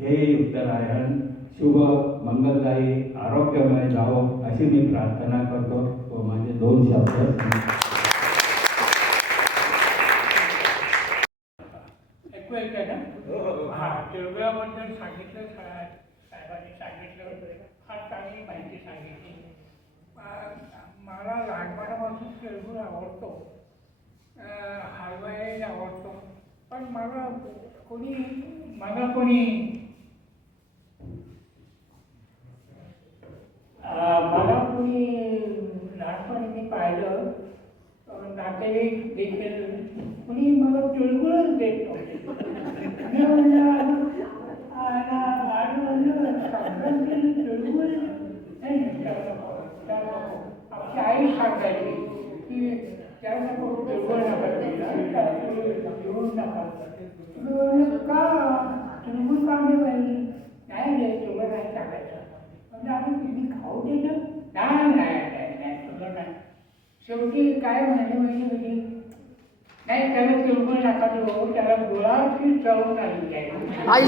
हे उत्तरायण शुभ, मंगलदायी, आरोग्यमय जावो अशी मी प्रार्थना करतो व माझे 2 शब्द ऐकू येतं ना? हो, हो, हो. हा, तिळगुळाबद्दल सांगितलं साहेबांनी सांगितलं, फार चांगली माहिती सांगितली. मला लहानपणापासून तिळगुळ आवडतो, हलवाही आवडतो, पण मला कोणी लहानपणी मी पाहिलं, नातेवाईक देखील कोणी मला तिळगुळच देत नव्हते. मी म्हणलं, संक्रांतीला तिळगुळ नाही, त्याला नको. आमची आई सांगायची की त्याला नको, तिळगुळ नका तिळगुळ नका. का तिळगुळ का नाही रे, तुला नाही सांगायचं. म्हणजे आम्ही तुम्ही खाऊ देलं? नाही तुला नाही. शेवटी काय म्हणले माहिती नाही, त्याला तिळगुळ नका देऊ, त्याला गुळाची चव नाही द्यायची. आई